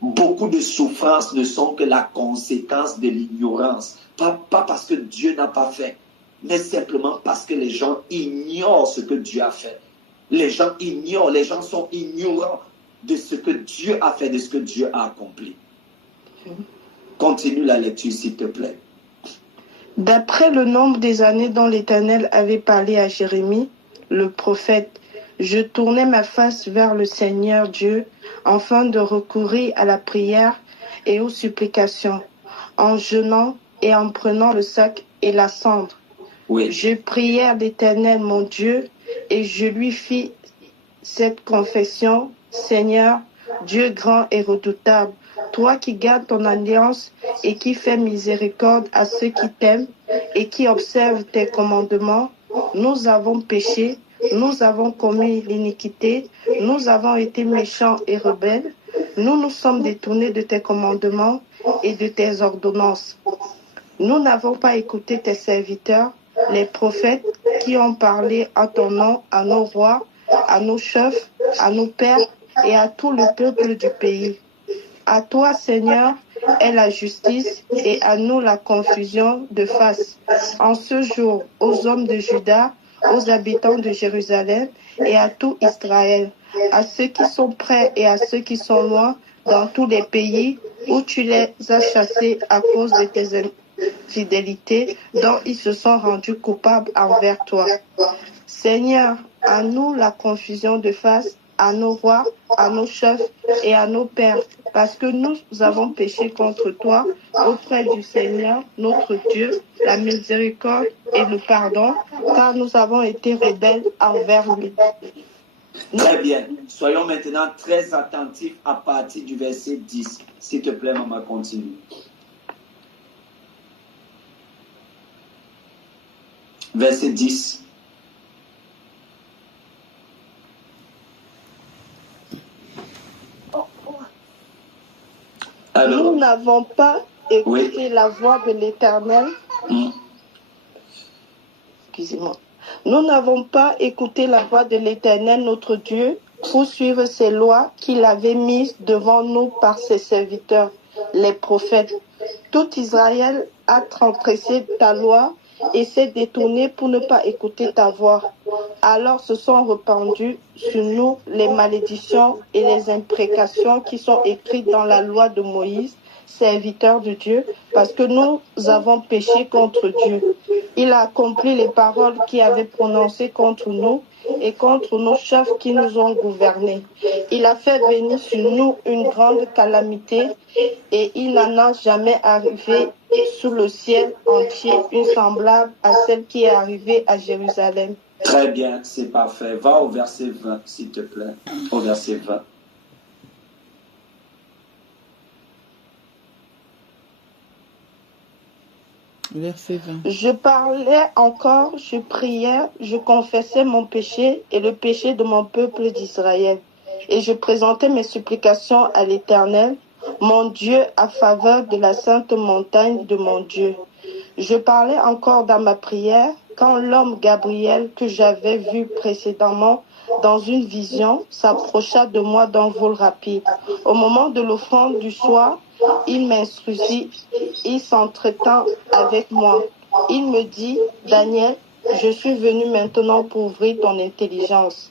Beaucoup de souffrances ne sont que la conséquence de l'ignorance. Pas parce que Dieu n'a pas fait, mais simplement parce que les gens ignorent ce que Dieu a fait. Les gens ignorent, les gens sont ignorants de ce que Dieu a fait, de ce que Dieu a accompli. Continue la lecture, s'il te plaît. D'après le nombre des années dont l'Éternel avait parlé à Jérémie, le prophète, je tournais ma face vers le Seigneur Dieu, afin de recourir à la prière et aux supplications, en jeûnant et en prenant le sac et la cendre. Oui. Je priais l'Éternel mon Dieu, et je lui fis cette confession, Seigneur, Dieu grand et redoutable, toi qui gardes ton alliance et qui fais miséricorde à ceux qui t'aiment et qui observent tes commandements, nous avons péché, nous avons commis l'iniquité, nous avons été méchants et rebelles, nous nous sommes détournés de tes commandements et de tes ordonnances. Nous n'avons pas écouté tes serviteurs, les prophètes qui ont parlé en ton nom à nos rois, à nos chefs, à nos pères et à tout le peuple du pays. À toi, Seigneur, est la justice et à nous la confusion de face. En ce jour, aux hommes de Juda, aux habitants de Jérusalem et à tout Israël, à ceux qui sont près et à ceux qui sont loin, dans tous les pays où tu les as chassés à cause de tes infidélités dont ils se sont rendus coupables envers toi. Seigneur, à nous la confusion de face, à nos rois, à nos chefs et à nos pères, parce que nous avons péché contre toi auprès du Seigneur, notre Dieu, la miséricorde et le pardon, car nous avons été rebelles envers lui. Très bien. Soyons maintenant très attentifs à partir du verset 10. S'il te plaît, maman, continue. Verset 10. Alors, nous n'avons pas écouté la voix de l'Éternel. Excusez-moi. Nous n'avons pas écouté la voix de l'Éternel, notre Dieu, pour suivre ses lois qu'il avait mises devant nous par ses serviteurs, les prophètes. Tout Israël a transgressé ta loi et s'est détourné pour ne pas écouter ta voix. Alors se sont répandues sur nous les malédictions et les imprécations qui sont écrites dans la loi de Moïse, serviteur de Dieu, parce que nous avons péché contre Dieu. Il a accompli les paroles qu'il avait prononcées contre nous et contre nos chefs qui nous ont gouvernés. Il a fait venir sur nous une grande calamité et il n'en a jamais arrivé sous le ciel entier une semblable à celle qui est arrivée à Jérusalem. Très bien, c'est parfait. Va au verset 20, s'il te plaît. Au verset 20. Verset 20. Je parlais encore, je priais, je confessais mon péché et le péché de mon peuple d'Israël. Et je présentais mes supplications à l'Éternel, mon Dieu, à faveur de la sainte montagne de mon Dieu. Je parlais encore dans ma prière quand l'homme Gabriel que j'avais vu précédemment dans une vision s'approcha de moi d'un vol rapide. Au moment de l'offrande du soir, il m'instruisit, il s'entretint avec moi. Il me dit, Daniel, je suis venu maintenant pour ouvrir ton intelligence.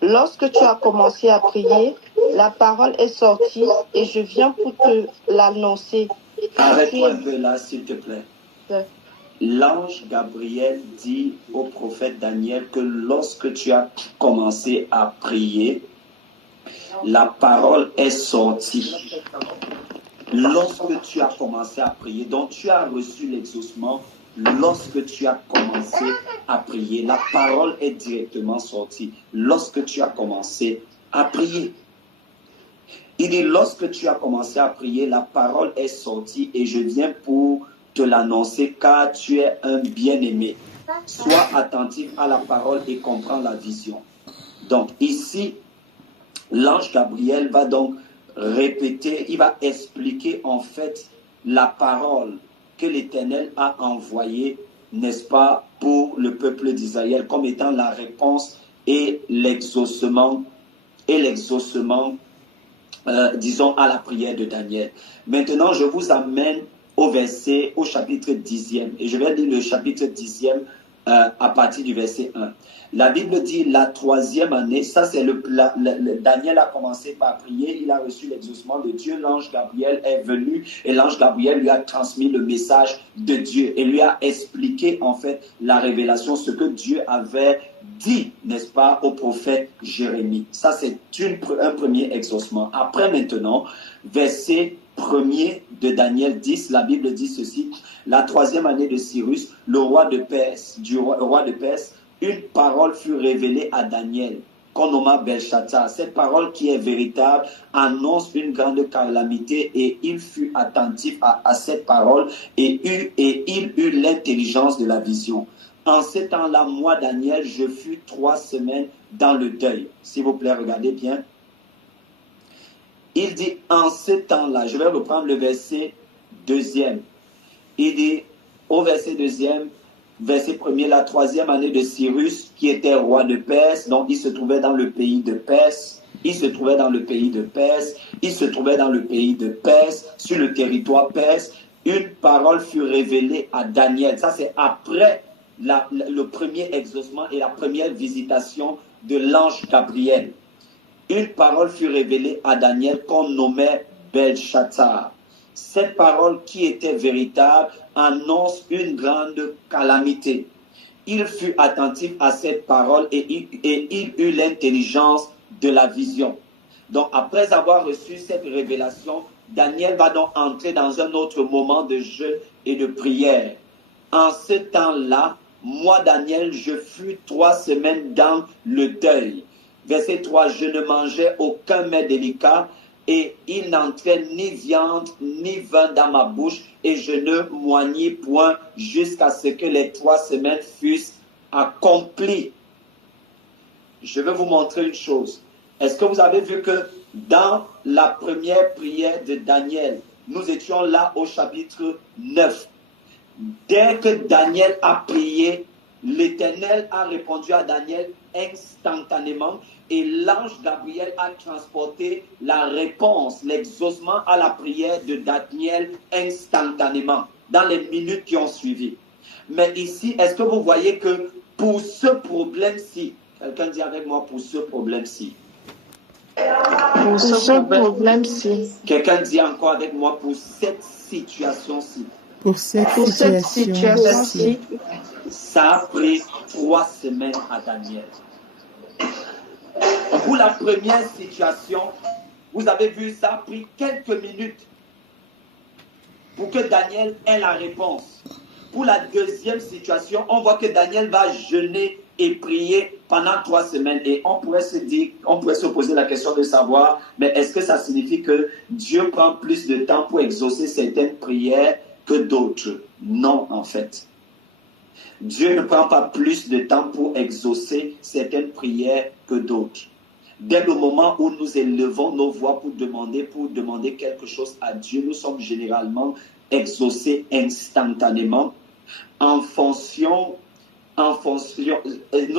Lorsque tu as commencé à prier, la parole est sortie et je viens pour te l'annoncer. Arrête-toi un peu là, s'il te plaît. L'ange Gabriel dit au prophète Daniel que lorsque tu as commencé à prier, la parole est sortie. Lorsque tu as commencé à prier, donc tu as reçu l'exaucement, lorsque tu as commencé à prier, la parole est directement sortie. Lorsque tu as commencé à prier. Il dit, lorsque tu as commencé à prier, la parole est sortie et je viens pour te l'annoncer car tu es un bien-aimé. Sois attentif à la parole et comprends la vision. Donc ici, l'ange Gabriel va donc répéter, il va expliquer en fait la parole que l'Éternel a envoyée, n'est-ce pas, pour le peuple d'Israël comme étant la réponse et l'exaucement, disons, à la prière de Daniel. Maintenant, je vous amène au chapitre 10e. Et je vais lire le chapitre 10e à partir du verset 1. La Bible dit la 3e année, ça c'est Daniel a commencé par prier, il a reçu l'exaucement de Dieu, l'ange Gabriel est venu et l'ange Gabriel lui a transmis le message de Dieu et lui a expliqué en fait la révélation, ce que Dieu avait dit, n'est-ce pas, au prophète Jérémie. Ça c'est un premier exaucement. Après maintenant, verset 1er de Daniel 10, la Bible dit ceci, la 3e année de Cyrus, le roi de Perse, une parole fut révélée à Daniel, qu'on nomma Belshazzar. Cette parole qui est véritable annonce une grande calamité et il fut attentif à cette parole et il eut l'intelligence de la vision. En ce temps-là, moi, Daniel, je fus 3 semaines dans le deuil. S'il vous plaît, regardez bien. Il dit, en ce temps-là, je vais reprendre le verset 2e. Il dit, au verset 2e, verset 1er, la 3e année de Cyrus, qui était roi de Perse, donc il se trouvait dans le pays de Perse, sur le territoire perse, une parole fut révélée à Daniel. Ça, c'est après le premier exaucement et la première visitation de l'ange Gabriel. Une parole fut révélée à Daniel qu'on nommait Belshazzar. Cette parole qui était véritable annonce une grande calamité. Il fut attentif à cette parole et il eut l'intelligence de la vision. Donc après avoir reçu cette révélation, Daniel va donc entrer dans un autre moment de jeûne et de prière. En ce temps-là, moi Daniel, je fus 3 semaines dans le deuil. Verset 3, je ne mangeais aucun mets délicat et il n'entrait ni viande ni vin dans ma bouche et je ne m'oignis point jusqu'à ce que les 3 semaines fussent accomplies. Je vais vous montrer une chose. Est-ce que vous avez vu que dans la première prière de Daniel, nous étions là au chapitre 9. Dès que Daniel a prié, l'Éternel a répondu à Daniel instantanément et l'ange Gabriel a transporté la réponse, l'exaucement à la prière de Daniel instantanément, dans les minutes qui ont suivi. Mais ici, est-ce que vous voyez que pour ce problème-ci, quelqu'un dit avec moi pour ce problème-ci. Pour ce problème-ci. Quelqu'un dit encore avec moi pour cette situation-ci. Pour cette situation-ci. Ça a pris 3 semaines à Daniel. Pour la première situation, vous avez vu, ça a pris quelques minutes pour que Daniel ait la réponse. Pour la deuxième situation, on voit que Daniel va jeûner et prier pendant 3 semaines. Et on pourrait se poser la question de savoir, mais est-ce que ça signifie que Dieu prend plus de temps pour exaucer certaines prières que d'autres. Non, en fait. Dieu ne prend pas plus de temps pour exaucer certaines prières que d'autres. Dès le moment où nous élevons nos voix pour demander quelque chose à Dieu, nous sommes généralement exaucés instantanément nous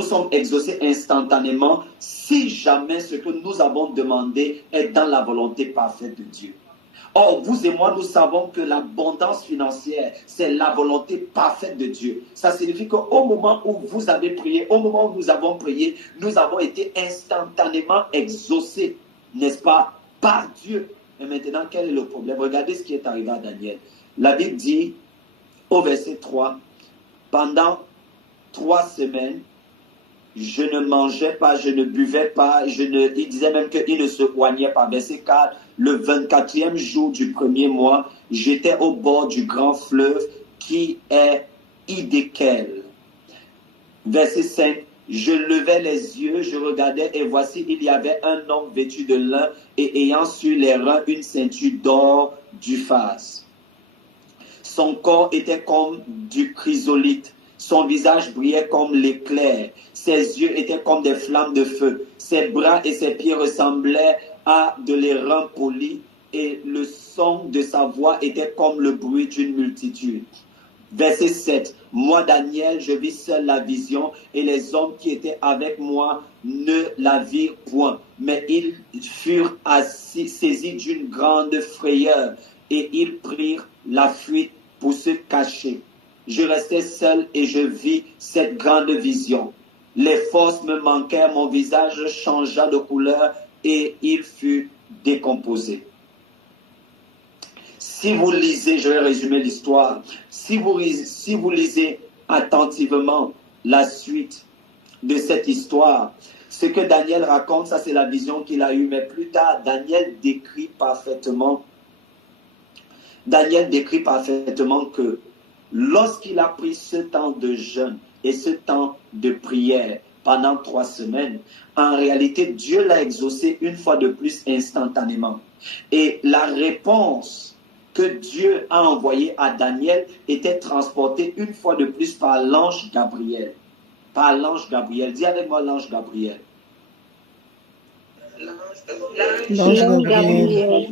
sommes exaucés instantanément si jamais ce que nous avons demandé est dans la volonté parfaite de Dieu. Or, vous et moi, nous savons que l'abondance financière, c'est la volonté parfaite de Dieu. Ça signifie qu'au moment où vous avez prié, au moment où nous avons prié, nous avons été instantanément exaucés, n'est-ce pas, par Dieu. Et maintenant, quel est le problème? Regardez ce qui est arrivé à Daniel. La Bible dit, au verset 3, pendant 3 semaines, je ne mangeais pas, je ne buvais pas, il disait même qu'il ne se oignait pas. Verset 4, le 24e jour du premier mois, j'étais au bord du grand fleuve qui est Hiddekel. Verset 5, je levais les yeux, je regardais et voici, il y avait un homme vêtu de lin et ayant sur les reins une ceinture d'or d'Uphaz. Son corps était comme du chrysolite. Son visage brillait comme l'éclair. Ses yeux étaient comme des flammes de feu. Ses bras et ses pieds ressemblaient à de l'airain poli. Et le son de sa voix était comme le bruit d'une multitude. Verset 7. Moi, Daniel, je vis seul la vision et les hommes qui étaient avec moi ne la virent point. Mais ils furent saisis d'une grande frayeur et ils prirent la fuite pour se cacher. Je restais seul et je vis cette grande vision. Les forces me manquèrent, mon visage changea de couleur et il fut décomposé. Si vous lisez, je vais résumer l'histoire, si vous lisez attentivement la suite de cette histoire, ce que Daniel raconte, ça c'est la vision qu'il a eue, mais plus tard, Daniel décrit parfaitement que lorsqu'il a pris ce temps de jeûne et ce temps de prière pendant 3 semaines, en réalité, Dieu l'a exaucé une fois de plus instantanément. Et la réponse que Dieu a envoyée à Daniel était transportée une fois de plus par l'ange Gabriel. Par l'ange Gabriel. Dis avec moi l'ange Gabriel. L'ange Gabriel.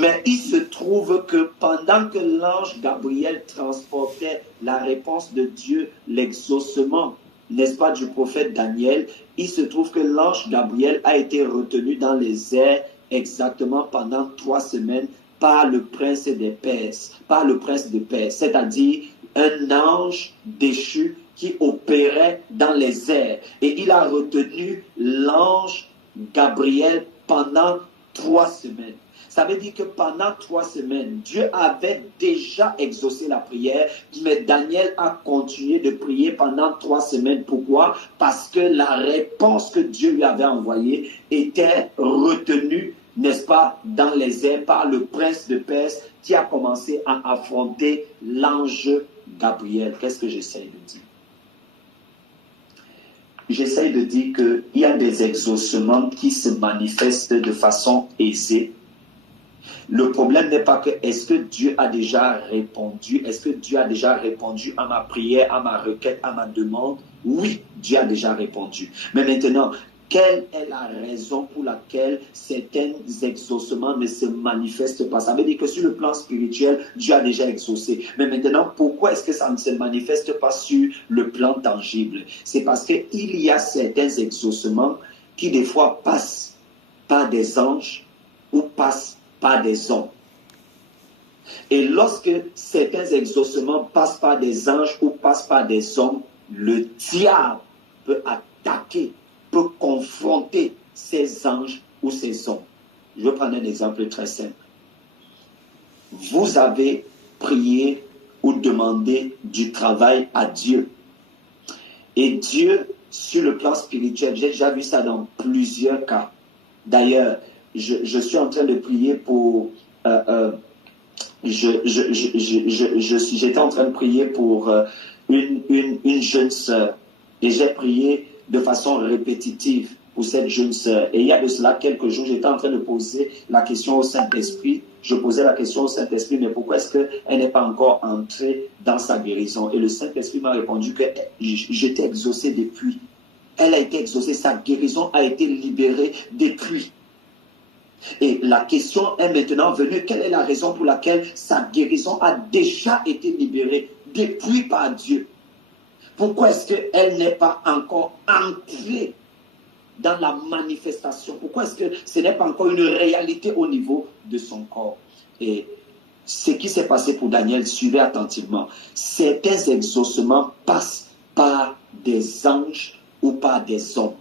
Mais il se trouve que pendant que l'ange Gabriel transportait la réponse de Dieu, l'exaucement, n'est-ce pas, du prophète Daniel, il se trouve que l'ange Gabriel a été retenu dans les airs exactement pendant 3 semaines par le prince des Perses, c'est-à-dire un ange déchu qui opérait dans les airs. Et il a retenu l'ange Gabriel pendant 3 semaines. Ça veut dire que pendant 3 semaines, Dieu avait déjà exaucé la prière, mais Daniel a continué de prier pendant 3 semaines. Pourquoi? Parce que la réponse que Dieu lui avait envoyée était retenue, n'est-ce pas, dans les airs par le prince de Perse qui a commencé à affronter l'ange Gabriel. Qu'est-ce que j'essaie de dire? J'essaie de dire qu'il y a des exaucements qui se manifestent de façon aisée. Le problème n'est pas que est-ce que Dieu a déjà répondu, est-ce que Dieu a déjà répondu à ma prière, à ma requête, à ma demande? Oui, Dieu a déjà répondu. Mais maintenant, quelle est la raison pour laquelle certains exaucements ne se manifestent pas? Ça veut dire que sur le plan spirituel, Dieu a déjà exaucé. Mais maintenant, pourquoi est-ce que ça ne se manifeste pas sur le plan tangible? C'est parce qu'il y a certains exaucements qui des fois passent par des anges ou passent par des hommes. Et lorsque certains exaucements passent par des anges ou passent par des hommes, le diable peut attaquer, peut confronter ces anges ou ces hommes. Je vais prendre un exemple très simple. Vous avez prié ou demandé du travail à Dieu. Et Dieu, sur le plan spirituel, j'ai déjà vu ça dans plusieurs cas. D'ailleurs, je suis en train de prier pour... j'étais en train de prier pour une jeune sœur. Et j'ai prié de façon répétitive. pour cette jeune sœur. Et il y a de cela quelques jours, j'étais en train de poser la question au Saint-Esprit. Je posais la question au Saint-Esprit, mais pourquoi est-ce qu'elle n'est pas encore entrée dans sa guérison? Et le Saint-Esprit m'a répondu que j'étais exaucé depuis. Elle a été exaucée, sa guérison a été libérée depuis. Et la question est maintenant venue, quelle est la raison pour laquelle sa guérison a déjà été libérée depuis par Dieu? Pourquoi est-ce qu'elle n'est pas encore entrée dans la manifestation? Pourquoi est-ce que ce n'est pas encore une réalité au niveau de son corps? Et ce qui s'est passé pour Daniel, suivez attentivement. Certains exaucements passent par des anges ou par des hommes.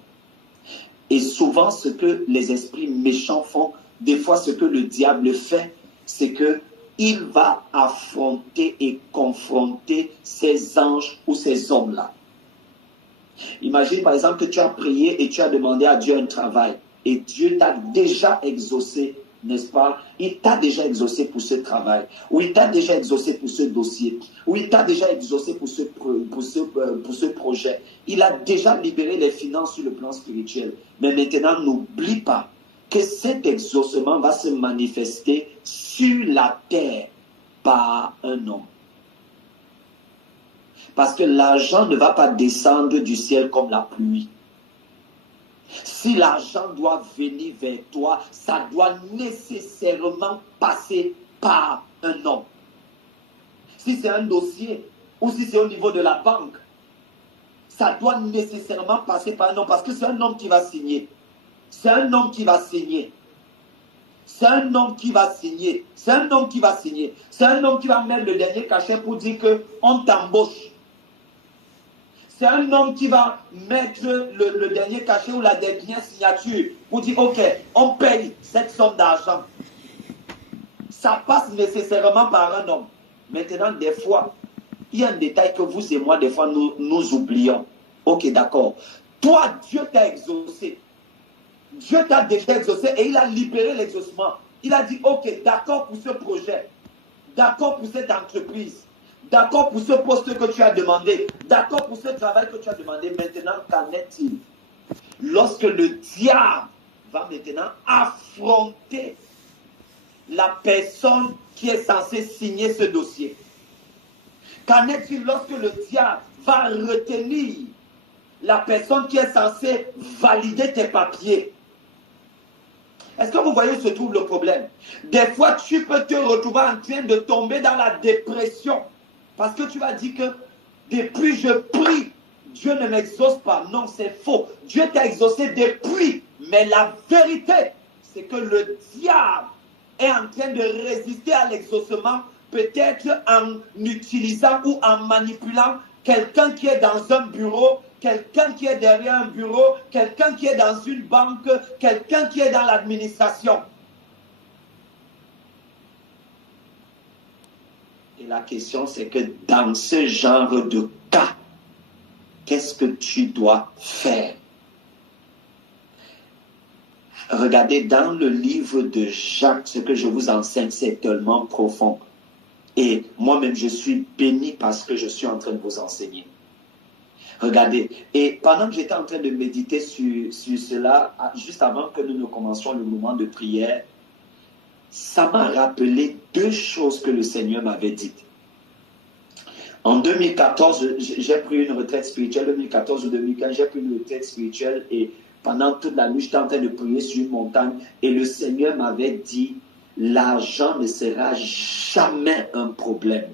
Et souvent, ce que les esprits méchants font, des fois ce que le diable fait, c'est qu'il va affronter et confronter ces anges ou ces hommes-là. Imagine par exemple que tu as prié et tu as demandé à Dieu un travail. Et Dieu t'a déjà exaucé, n'est-ce pas? Il t'a déjà exaucé pour ce travail. Ou il t'a déjà exaucé pour ce dossier. Ou il t'a déjà exaucé pour ce projet. Il a déjà libéré les finances sur le plan spirituel. Mais maintenant, n'oublie pas que cet exaucement va se manifester sur la terre par un homme. Parce que l'argent ne va pas descendre du ciel comme la pluie. Si l'argent doit venir vers toi, ça doit nécessairement passer par un homme. Si c'est un dossier ou si c'est au niveau de la banque, ça doit nécessairement passer par un homme parce que c'est un homme qui va signer. C'est un homme qui va signer. C'est un homme qui va signer. C'est un homme qui va signer. C'est un homme qui va mettre le dernier cachet pour dire qu'on t'embauche. C'est un homme qui va mettre le dernier cachet ou la dernière signature pour dire, ok, on paye cette somme d'argent. Ça passe nécessairement par un homme. Maintenant, des fois, il y a un détail que vous et moi, des fois, nous oublions. Ok, d'accord. Toi, Dieu t'a exaucé. Dieu t'a déjà exaucé et il a libéré l'exaucement. Il a dit, ok, d'accord pour ce projet. D'accord pour cette entreprise. D'accord pour ce poste que tu as demandé. D'accord pour ce travail que tu as demandé. Maintenant, qu'en est-il? Lorsque le diable va maintenant affronter la personne qui est censée signer ce dossier. Qu'en est-il lorsque le diable va retenir la personne qui est censée valider tes papiers? Est-ce que vous voyez où se trouve le problème? Des fois, tu peux te retrouver en train de tomber dans la dépression. Parce que tu vas dire que depuis je prie, Dieu ne m'exauce pas. Non, c'est faux. Dieu t'a exaucé depuis. Mais la vérité, c'est que le diable est en train de résister à l'exaucement, peut-être en utilisant ou en manipulant quelqu'un qui est dans un bureau, quelqu'un qui est derrière un bureau, quelqu'un qui est dans une banque, quelqu'un qui est dans l'administration. Et la question, c'est que dans ce genre de cas, qu'est-ce que tu dois faire? Regardez dans le livre de Jacques, ce que je vous enseigne, c'est tellement profond. Et moi-même, je suis béni parce que je suis en train de vous enseigner. Regardez, et pendant que j'étais en train de méditer sur cela, juste avant que nous ne commencions le moment de prière, ça m'a rappelé deux choses que le Seigneur m'avait dites. En 2014, j'ai pris une retraite spirituelle, 2014 ou 2015, j'ai pris une retraite spirituelle et pendant toute la nuit, j'étais en train de prier sur une montagne et le Seigneur m'avait dit, l'argent ne sera jamais un problème.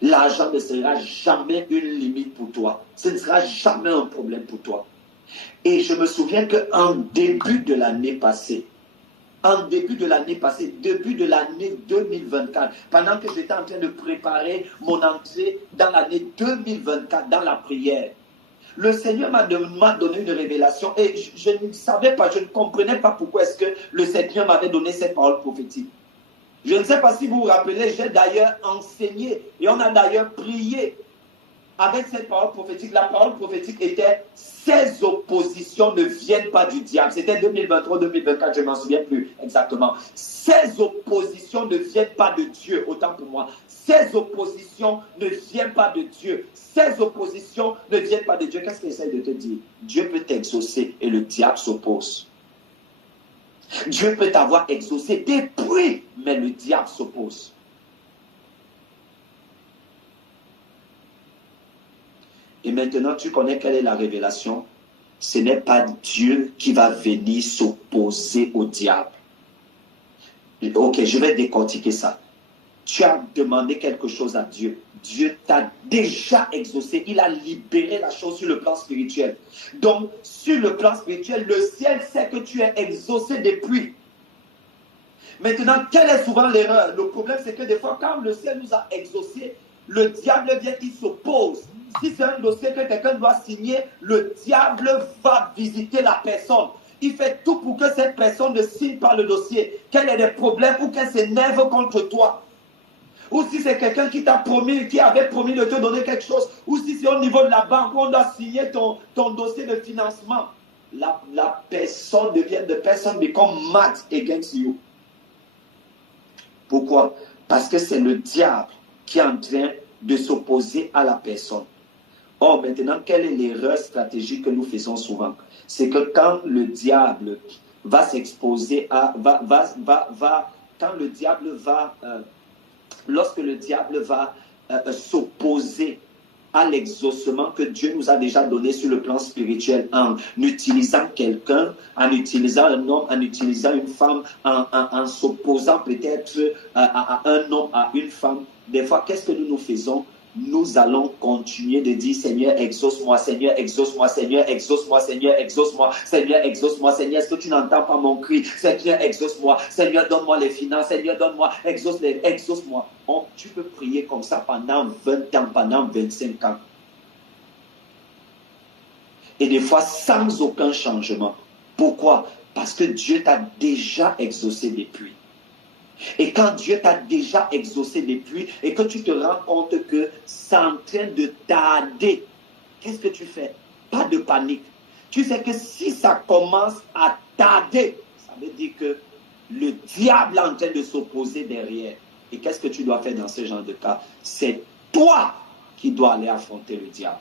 L'argent ne sera jamais une limite pour toi. Ce ne sera jamais un problème pour toi. Et je me souviens qu'en début de l'année passée, début de l'année 2024, pendant que j'étais en train de préparer mon entrée dans l'année 2024, dans la prière, le Seigneur m'a donné une révélation et je ne savais pas, je ne comprenais pas pourquoi est-ce que le Seigneur m'avait donné cette parole prophétique. Je ne sais pas si vous vous rappelez, j'ai d'ailleurs enseigné et on a d'ailleurs prié avec cette parole prophétique, la parole prophétique était « Ces oppositions ne viennent pas du diable ». C'était 2023-2024, je ne m'en souviens plus exactement. « Ces oppositions ne viennent pas de Dieu », autant pour moi. « Ces oppositions ne viennent pas de Dieu ». Ces oppositions ne viennent pas de Dieu. Qu'est-ce qu'il essaie de te dire? Dieu peut t'exaucer et le diable s'oppose. Dieu peut t'avoir exaucé depuis, mais le diable s'oppose. Et maintenant, tu connais quelle est la révélation? Ce n'est pas Dieu qui va venir s'opposer au diable. Ok, je vais décortiquer ça. Tu as demandé quelque chose à Dieu. Dieu t'a déjà exaucé. Il a libéré la chose sur le plan spirituel. Donc, sur le plan spirituel, le ciel sait que tu es exaucé depuis. Maintenant, quelle est souvent l'erreur? Le problème, c'est que des fois, quand le ciel nous a exaucés, le diable vient, il s'oppose. Si c'est un dossier que quelqu'un doit signer, le diable va visiter la personne. Il fait tout pour que cette personne ne signe pas le dossier, qu'elle ait des problèmes ou qu'elle s'énerve contre toi. Ou si c'est quelqu'un qui t'a promis, qui avait promis de te donner quelque chose, ou si c'est au niveau de la banque où on doit signer ton dossier de financement, la personne devient, the person become mad against you. Pourquoi? Parce que c'est le diable qui est en train de s'opposer à la personne. Or, maintenant, quelle est l'erreur stratégique que nous faisons souvent? C'est que quand le diable va s'exposer à... quand le diable va... lorsque le diable va s'opposer à l'exaucement que Dieu nous a déjà donné sur le plan spirituel, en utilisant quelqu'un, en utilisant un homme, en utilisant une femme, en s'opposant peut-être à un homme, à une femme, des fois, qu'est-ce que nous faisons? Nous allons continuer de dire Seigneur, exauce-moi, Seigneur, exauce-moi, Seigneur, exauce-moi, Seigneur, exauce-moi, Seigneur, exauce-moi, Seigneur, est-ce que tu n'entends pas mon cri? Seigneur, exauce-moi, Seigneur, donne-moi les finances, Seigneur, donne-moi, exauce-moi. Tu peux prier comme ça pendant 20 ans, pendant 25 ans. Et des fois, sans aucun changement. Pourquoi? Parce que Dieu t'a déjà exaucé depuis. Et quand Dieu t'a déjà exaucé depuis et que tu te rends compte que c'est en train de tarder, qu'est-ce que tu fais? Pas de panique. Tu sais que si ça commence à tarder, ça veut dire que le diable est en train de s'opposer derrière. Et qu'est-ce que tu dois faire dans ce genre de cas? C'est toi qui dois aller affronter le diable.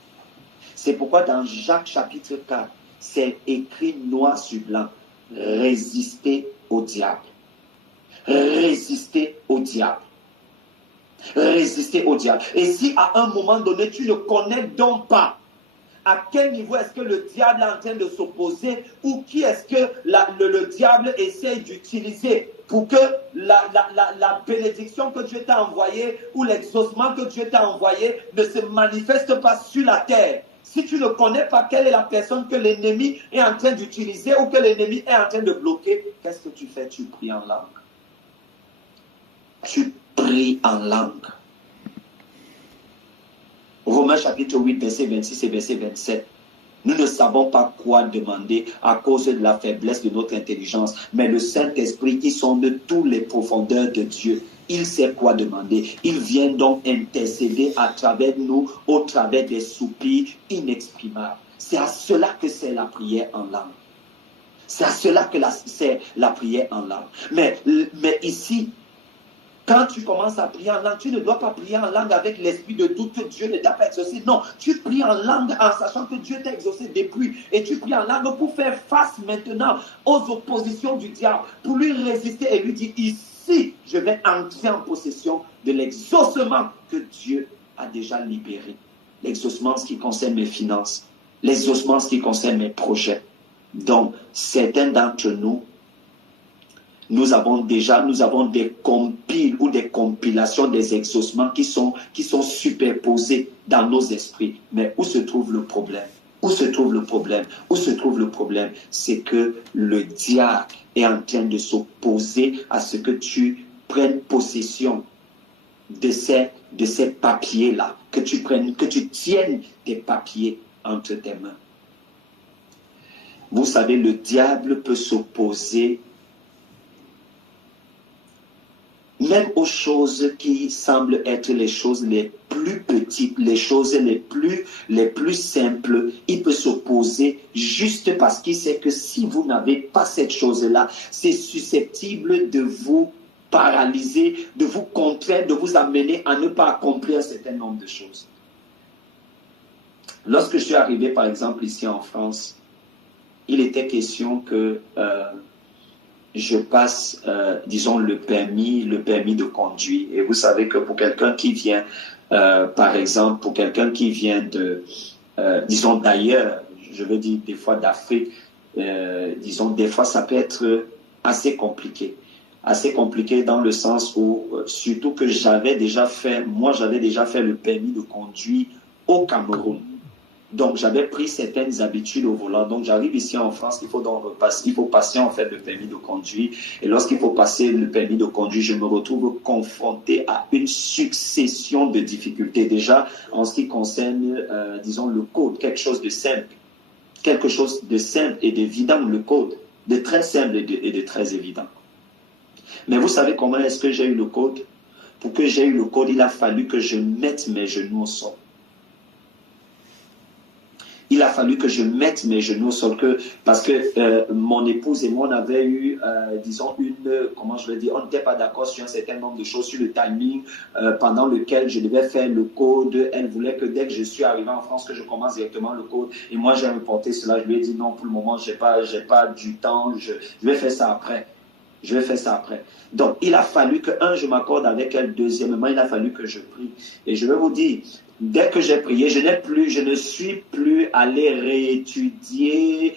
C'est pourquoi dans Jacques chapitre 4, c'est écrit noir sur blanc, résister au diable. Résister au diable. Résister au diable. Et si à un moment donné, tu ne connais donc pas à quel niveau est-ce que le diable est en train de s'opposer ou qui est-ce que le diable essaie d'utiliser pour que la bénédiction que Dieu t'a envoyée ou l'exaucement que Dieu t'a envoyé ne se manifeste pas sur la terre. Si tu ne connais pas quelle est la personne que l'ennemi est en train d'utiliser ou que l'ennemi est en train de bloquer, qu'est-ce que tu fais? Tu pries en langue. Tu pries en langue. Romains chapitre 8, verset 26 et verset 27. Nous ne savons pas quoi demander à cause de la faiblesse de notre intelligence, mais le Saint-Esprit qui sonde toutes les profondeurs de Dieu, il sait quoi demander. Il vient donc intercéder à travers nous, au travers des soupirs inexprimables. C'est à cela que c'est la prière en langue. C'est à cela que c'est la prière en langue. Mais ici, quand tu commences à prier en langue, tu ne dois pas prier en langue avec l'esprit de doute que Dieu ne t'a pas exaucé. Non, tu pries en langue en sachant que Dieu t'a exaucé depuis. Et tu pries en langue pour faire face maintenant aux oppositions du diable, pour lui résister et lui dire, ici, je vais entrer en possession de l'exaucement que Dieu a déjà libéré. L'exaucement, ce qui concerne mes finances. L'exaucement, ce qui concerne mes projets. Donc, certains d'entre nous, nous avons des compiles ou des compilations des exaucements qui sont superposés dans nos esprits. Mais où se trouve le problème? Où se trouve le problème? Où se trouve le problème? C'est que le diable est en train de s'opposer à ce que tu prennes possession de ces papiers-là, que tu tiennes tes papiers entre tes mains. Vous savez, le diable peut s'opposer même aux choses qui semblent être les choses les plus petites, les choses les plus simples, il peut s'opposer juste parce qu'il sait que si vous n'avez pas cette chose-là, c'est susceptible de vous paralyser, de vous contraindre, de vous amener à ne pas accomplir un certain nombre de choses. Lorsque je suis arrivé, par exemple, ici en France, il était question que je passe, disons, le permis de conduire. Et vous savez que pour quelqu'un qui vient, par exemple, pour quelqu'un qui vient de, disons, d'ailleurs, je veux dire des fois d'Afrique, disons, des fois ça peut être assez compliqué. Assez compliqué dans le sens où, surtout que j'avais déjà fait le permis de conduire au Cameroun. Donc, j'avais pris certaines habitudes au volant. Donc, j'arrive ici en France, il faut passer en fait le permis de conduire. Et lorsqu'il faut passer le permis de conduire, je me retrouve confronté à une succession de difficultés. Déjà, en ce qui concerne, disons, le code, quelque chose de simple et d'évident, le code, de très simple et de très évident. Mais vous savez comment est-ce que j'ai eu le code? Pour que j'ai eu le code, il a fallu que je mette mes genoux au sol. Il a fallu que je mette mes genoux au sol, parce que mon épouse et moi, on avait eu, disons, on n'était pas d'accord sur un certain nombre de choses, sur le timing pendant lequel je devais faire le code. Elle voulait que dès que je suis arrivé en France, que je commence directement le code. Et moi, j'ai reporté cela. Je lui ai dit non, pour le moment, j'ai pas du temps, je vais faire ça après. Donc, il a fallu que, je m'accorde avec elle. Deuxièmement, il a fallu que je prie. Et je vais vous dire, dès que j'ai prié, je ne suis plus allé réétudier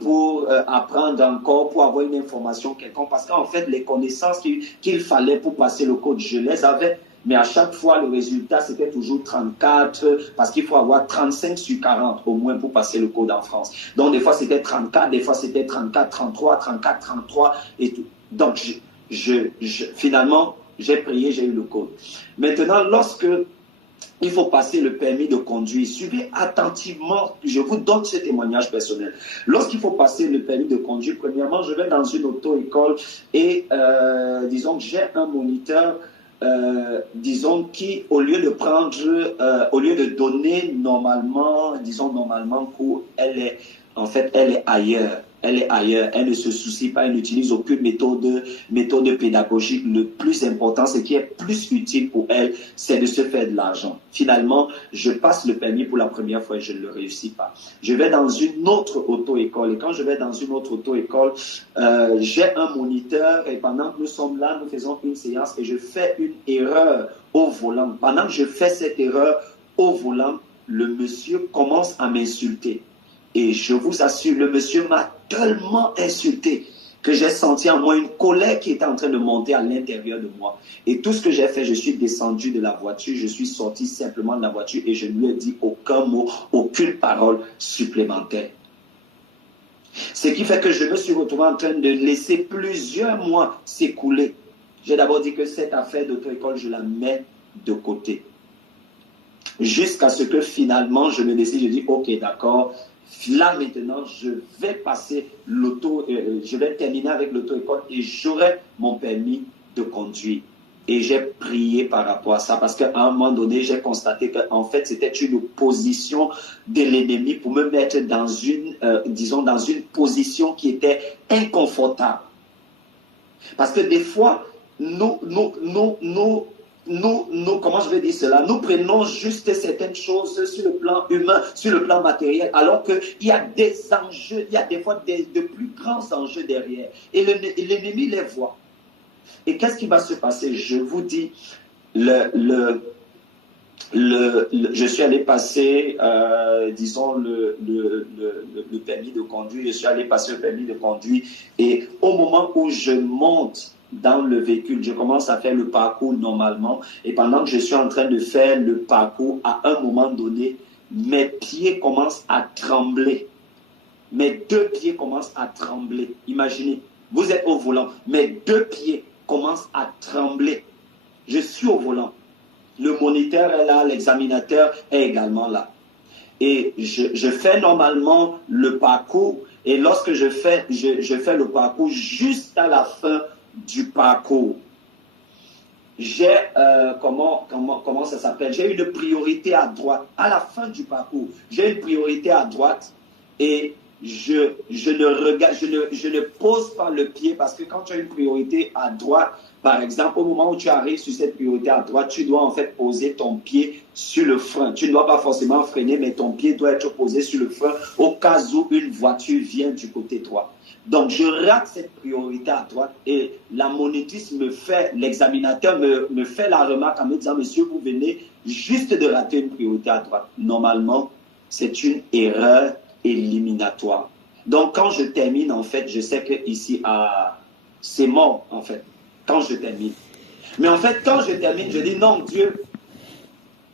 pour apprendre encore, pour avoir une information quelconque. Parce qu'en fait, les connaissances qu'il fallait pour passer le code, je les avais. Mais à chaque fois, le résultat, c'était toujours 34, parce qu'il faut avoir 35 sur 40 au moins pour passer le code en France. Donc, des fois, c'était 34, des fois, c'était 34, 33, 34, 33 et tout. Donc, finalement, j'ai prié, j'ai eu le code. Maintenant, lorsque il faut passer le permis de conduire, suivez attentivement, je vous donne ce témoignage personnel. Lorsqu'il faut passer le permis de conduire, premièrement, je vais dans une auto-école et disons que j'ai un moniteur, disons qui, au lieu de donner normalement cours, elle est ailleurs. Elle est ailleurs, elle ne se soucie pas, elle n'utilise aucune méthode pédagogique. Le plus important, ce qui est plus utile pour elle, c'est de se faire de l'argent. Finalement, je passe le permis pour la première fois et je ne le réussis pas. Je vais dans une autre auto-école et quand je vais dans une autre auto-école, j'ai un moniteur et pendant que nous sommes là, nous faisons une séance et je fais une erreur au volant. Pendant que je fais cette erreur au volant, le monsieur commence à m'insulter. Et je vous assure, le monsieur m'a tellement insulté que j'ai senti en moi une colère qui était en train de monter à l'intérieur de moi. Et tout ce que j'ai fait, je suis descendu de la voiture, je suis sorti simplement de la voiture et je ne lui ai dit aucun mot, aucune parole supplémentaire. Ce qui fait que je me suis retrouvé en train de laisser plusieurs mois s'écouler. J'ai d'abord dit que cette affaire d'auto-école, je la mets de côté. Jusqu'à ce que finalement, je me décide, je dis, ok, d'accord, là maintenant, je vais terminer avec l'auto-école et j'aurai mon permis de conduire. Et j'ai prié par rapport à ça parce qu'à un moment donné, j'ai constaté qu'en fait, c'était une opposition de l'ennemi pour me mettre dans une position qui était inconfortable. Parce que des fois, comment je vais dire cela? Nous prenons juste certaines choses sur le plan humain, sur le plan matériel, alors qu'il y a des enjeux, il y a des fois de plus grands enjeux derrière. Et l'ennemi les voit. Et qu'est-ce qui va se passer? Je vous dis, je suis allé passer, disons, le permis de conduire, je suis allé passer le permis de conduire, et au moment où je monte dans le véhicule, je commence à faire le parcours normalement, et pendant que je suis en train de faire le parcours, à un moment donné, mes pieds commencent à trembler. Mes deux pieds commencent à trembler. Imaginez, vous êtes au volant, mes deux pieds commencent à trembler. Je suis au volant. Le moniteur est là, l'examinateur est également là. Et je fais normalement le parcours, et lorsque je fais le parcours, juste à la fin du parcours, j'ai, comment ça s'appelle, j'ai une priorité à droite. À la fin du parcours, j'ai une priorité à droite et je ne pose pas le pied, parce que quand tu as une priorité à droite, par exemple, au moment où tu arrives sur cette priorité à droite, tu dois en fait poser ton pied sur le frein. Tu ne dois pas forcément freiner, mais ton pied doit être posé sur le frein au cas où une voiture vient du côté droit. Donc, je rate cette priorité à droite et la monitrice l'examinateur me fait la remarque en me disant, monsieur, vous venez juste de rater une priorité à droite. Normalement, c'est une erreur éliminatoire. Donc, quand je termine, en fait, je sais que ici, c'est mort, en fait, quand je termine. Mais en fait, quand je termine, je dis, non, Dieu,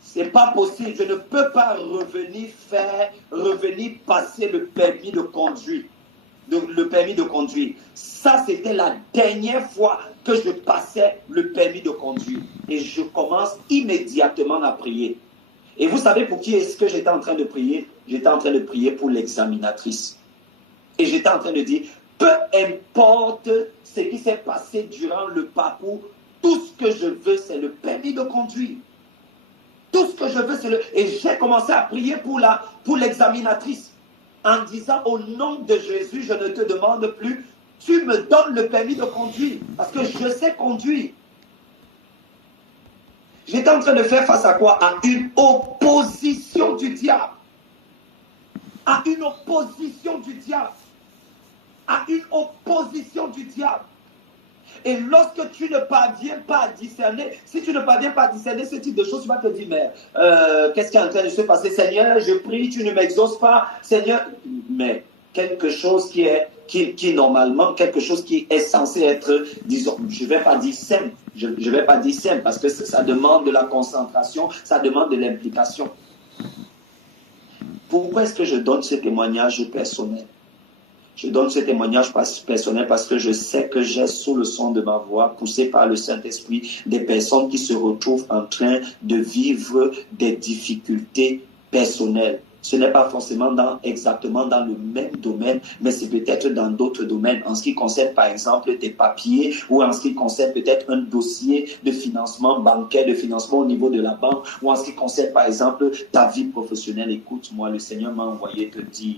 c'est pas possible. Je ne peux pas revenir passer le permis de conduire. Le permis de conduire. Ça, c'était la dernière fois que je passais le permis de conduire. Et je commence immédiatement à prier. Et vous savez pour qui est-ce que j'étais en train de prier? J'étais en train de prier pour l'examinatrice. Et j'étais en train de dire, peu importe ce qui s'est passé durant le parcours, tout ce que je veux, c'est le permis de conduire. Tout ce que je veux, c'est le... Et j'ai commencé à prier pour l'examinatrice, en disant, au nom de Jésus, je ne te demande plus, tu me donnes le permis de conduire, parce que je sais conduire. J'étais en train de faire face à quoi? À une opposition du diable. À une opposition du diable. À une opposition du diable. Et lorsque tu ne parviens pas à discerner, si tu ne parviens pas à discerner ce type de choses, tu vas te dire, mais qu'est-ce qui est en train de se passer? Seigneur, je prie, tu ne m'exauces pas. Seigneur, mais quelque chose qui normalement, quelque chose qui est censé être, disons, je ne vais pas dire simple, je vais pas dire simple, parce que ça demande de la concentration, ça demande de l'implication. Pourquoi est-ce que je donne ce témoignage personnel? Je donne ce témoignage personnel parce que je sais que j'ai sous le son de ma voix, poussé par le Saint-Esprit, des personnes qui se retrouvent en train de vivre des difficultés personnelles. Ce n'est pas forcément exactement dans le même domaine, mais c'est peut-être dans d'autres domaines. En ce qui concerne par exemple tes papiers, ou en ce qui concerne peut-être un dossier de financement bancaire, de financement au niveau de la banque, ou en ce qui concerne par exemple ta vie professionnelle. Écoute-moi, le Seigneur m'a envoyé te dire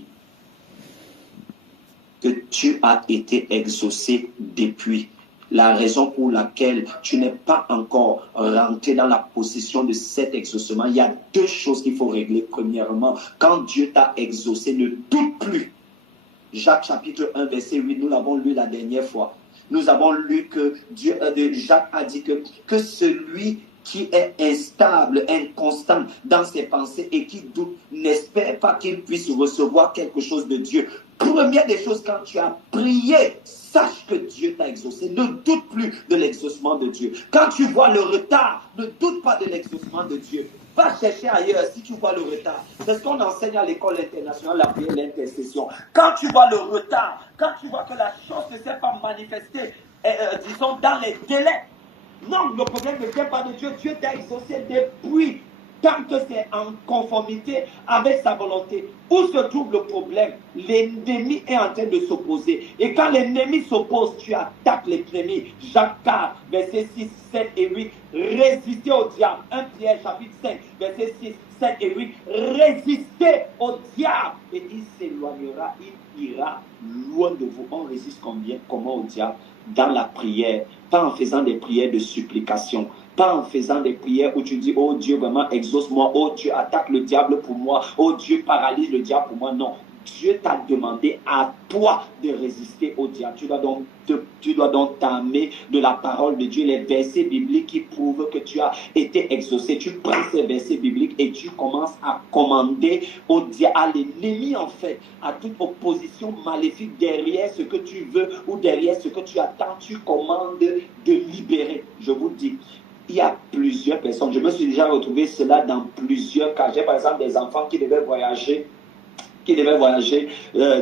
que tu as été exaucé depuis. La raison pour laquelle tu n'es pas encore rentré dans la possession de cet exaucement, il y a deux choses qu'il faut régler. Premièrement, quand Dieu t'a exaucé, ne doute plus. Jacques chapitre 1, verset 8, nous l'avons lu la dernière fois. Nous avons lu que Jacques a dit que celui qui est instable, inconstant dans ses pensées et qui doute, n'espère pas qu'il puisse recevoir quelque chose de Dieu. Première des choses, quand tu as prié, sache que Dieu t'a exaucé. Ne doute plus de l'exaucement de Dieu. Quand tu vois le retard, ne doute pas de l'exaucement de Dieu. Va chercher ailleurs si tu vois le retard. C'est ce qu'on enseigne à l'école internationale, la prière, l'intercession. Quand tu vois le retard, quand tu vois que la chose ne s'est pas manifestée, disons, dans les délais, non, le problème ne vient pas de Dieu. Dieu t'a exaucé depuis, tant que c'est en conformité avec sa volonté. Où se trouve le problème? L'ennemi est en train de s'opposer. Et quand l'ennemi s'oppose, tu attaques l'ennemi. Jacques 4, versets 6, 7 et 8. Résistez au diable. 1 Pierre chapitre 5, versets 6, 7 et 8. Résistez au diable. Et il s'éloignera, il ira loin de vous. On résiste comment au diable? Dans la prière. Pas en faisant des prières de supplication. Pas en faisant des prières où tu dis, oh Dieu, vraiment, exauce-moi. Oh Dieu, attaque le diable pour moi. Oh Dieu, paralyse le diable pour moi. Non. Dieu t'a demandé à toi de résister au diable. Tu dois donc t'armer de la parole de Dieu, les versets bibliques qui prouvent que tu as été exaucé. Tu prends ces versets bibliques et tu commences à commander au diable, à l'ennemi en fait, à toute opposition maléfique derrière ce que tu veux ou derrière ce que tu attends. Tu commandes de libérer. Je vous dis, il y a plusieurs personnes. Je me suis déjà retrouvé cela dans plusieurs cas. J'ai par exemple des enfants qui devaient voyager,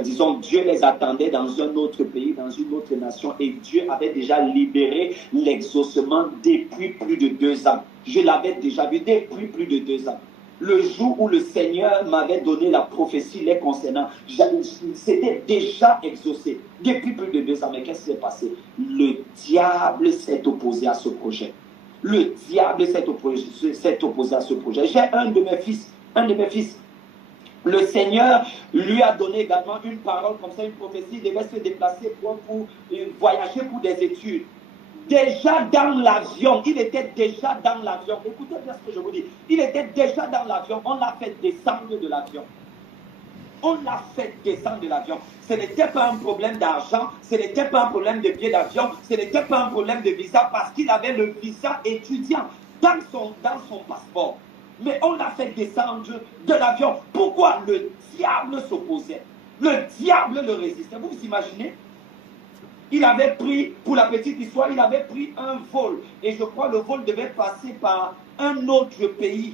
disons, Dieu les attendait dans un autre pays, dans une autre nation, et Dieu avait déjà libéré l'exaucement depuis plus de 2 ans. Je l'avais déjà vu depuis plus de 2 ans. Le jour où le Seigneur m'avait donné la prophétie les concernant, c'était déjà exaucé depuis plus de 2 ans. Mais qu'est-ce qui s'est passé? Le diable s'est opposé à ce projet. Le diable s'est opposé à ce projet. J'ai un de mes fils. Le Seigneur lui a donné également une parole comme ça, une prophétie. Il devait se déplacer pour voyager pour des études. Déjà dans l'avion, il était déjà dans l'avion. Écoutez bien ce que je vous dis. Il était déjà dans l'avion. On l'a fait descendre de l'avion. Ce n'était pas un problème d'argent, ce n'était pas un problème de billet d'avion, ce n'était pas un problème de visa parce qu'il avait le visa étudiant dans son passeport. Mais on l'a fait descendre de l'avion. Pourquoi? Le diable s'opposait. Le diable le résistait. Vous vous imaginez? Il avait pris, pour la petite histoire, il avait pris un vol. Et je crois que le vol devait passer par un autre pays.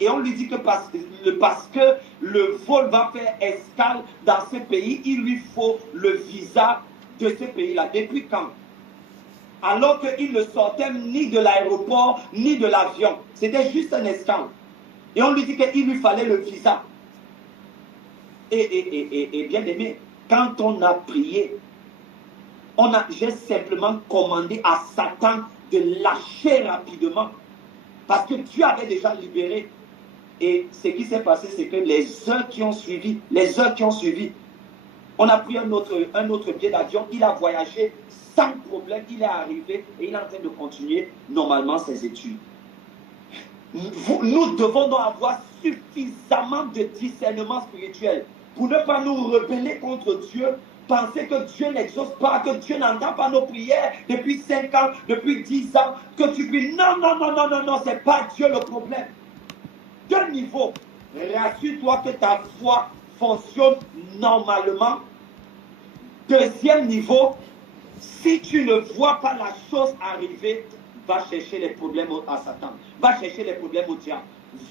Et on lui dit que parce que le vol va faire escale dans ce pays, il lui faut le visa de ce pays-là. Depuis quand? Alors qu'il ne sortait ni de l'aéroport, ni de l'avion. C'était juste un escale. Et on lui dit qu'il lui fallait le visa. Et bien aimé, quand on a prié, j'ai simplement commandé à Satan de lâcher rapidement. Parce que Dieu avait déjà libéré. Et ce qui s'est passé, c'est que les heures qui ont suivi, on a pris un autre billet d'avion, il a voyagé sans problème, il est arrivé et il est en train de continuer normalement ses études. Nous devons donc avoir suffisamment de discernement spirituel pour ne pas nous rebeller contre Dieu, penser que Dieu n'exauce pas, que Dieu n'entend pas nos prières depuis 5 ans, depuis 10 ans, que tu pries. Non, c'est pas Dieu le problème. Deux niveaux. Rassure-toi que ta foi fonctionne normalement. Deuxième niveau, si tu ne vois pas la chose arriver, va chercher les problèmes à Satan, va chercher les problèmes au diable,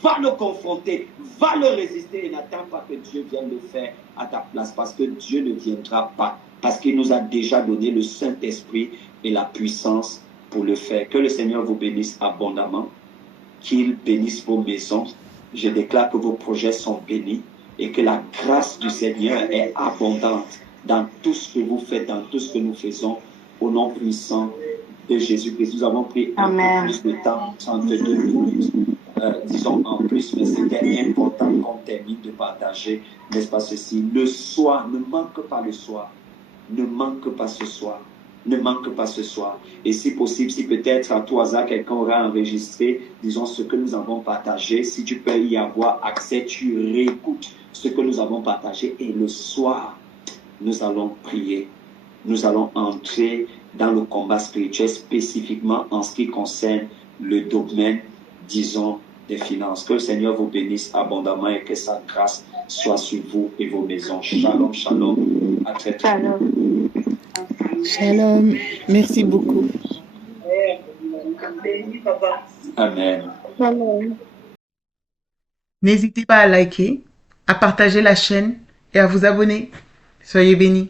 va le confronter, va le résister et n'attends pas que Dieu vienne le faire à ta place, parce que Dieu ne viendra pas, parce qu'il nous a déjà donné le Saint-Esprit et la puissance pour le faire. Que le Seigneur vous bénisse abondamment, qu'il bénisse vos maisons. Je déclare que vos projets sont bénis et que la grâce du Seigneur est abondante dans tout ce que vous faites, dans tout ce que nous faisons, au nom puissant de Jésus-Christ. Nous avons pris un peu plus de temps, 32 minutes, disons en plus, mais c'était important qu'on termine de partager, n'est-ce pas ceci? Le soir, ne manque pas le soir, ne manque pas ce soir. Ne manque pas ce soir. Et si possible, si peut-être à tout hasard quelqu'un aura enregistré, disons, ce que nous avons partagé, si tu peux y avoir accès, tu réécoutes ce que nous avons partagé. Et le soir, nous allons prier. Nous allons entrer dans le combat spirituel, spécifiquement en ce qui concerne le domaine, disons, des finances. Que le Seigneur vous bénisse abondamment et que sa grâce soit sur vous et vos maisons. Shalom, shalom. À très très bientôt. Shalom. Merci beaucoup. Amen. N'hésitez pas à liker, à partager la chaîne et à vous abonner. Soyez bénis.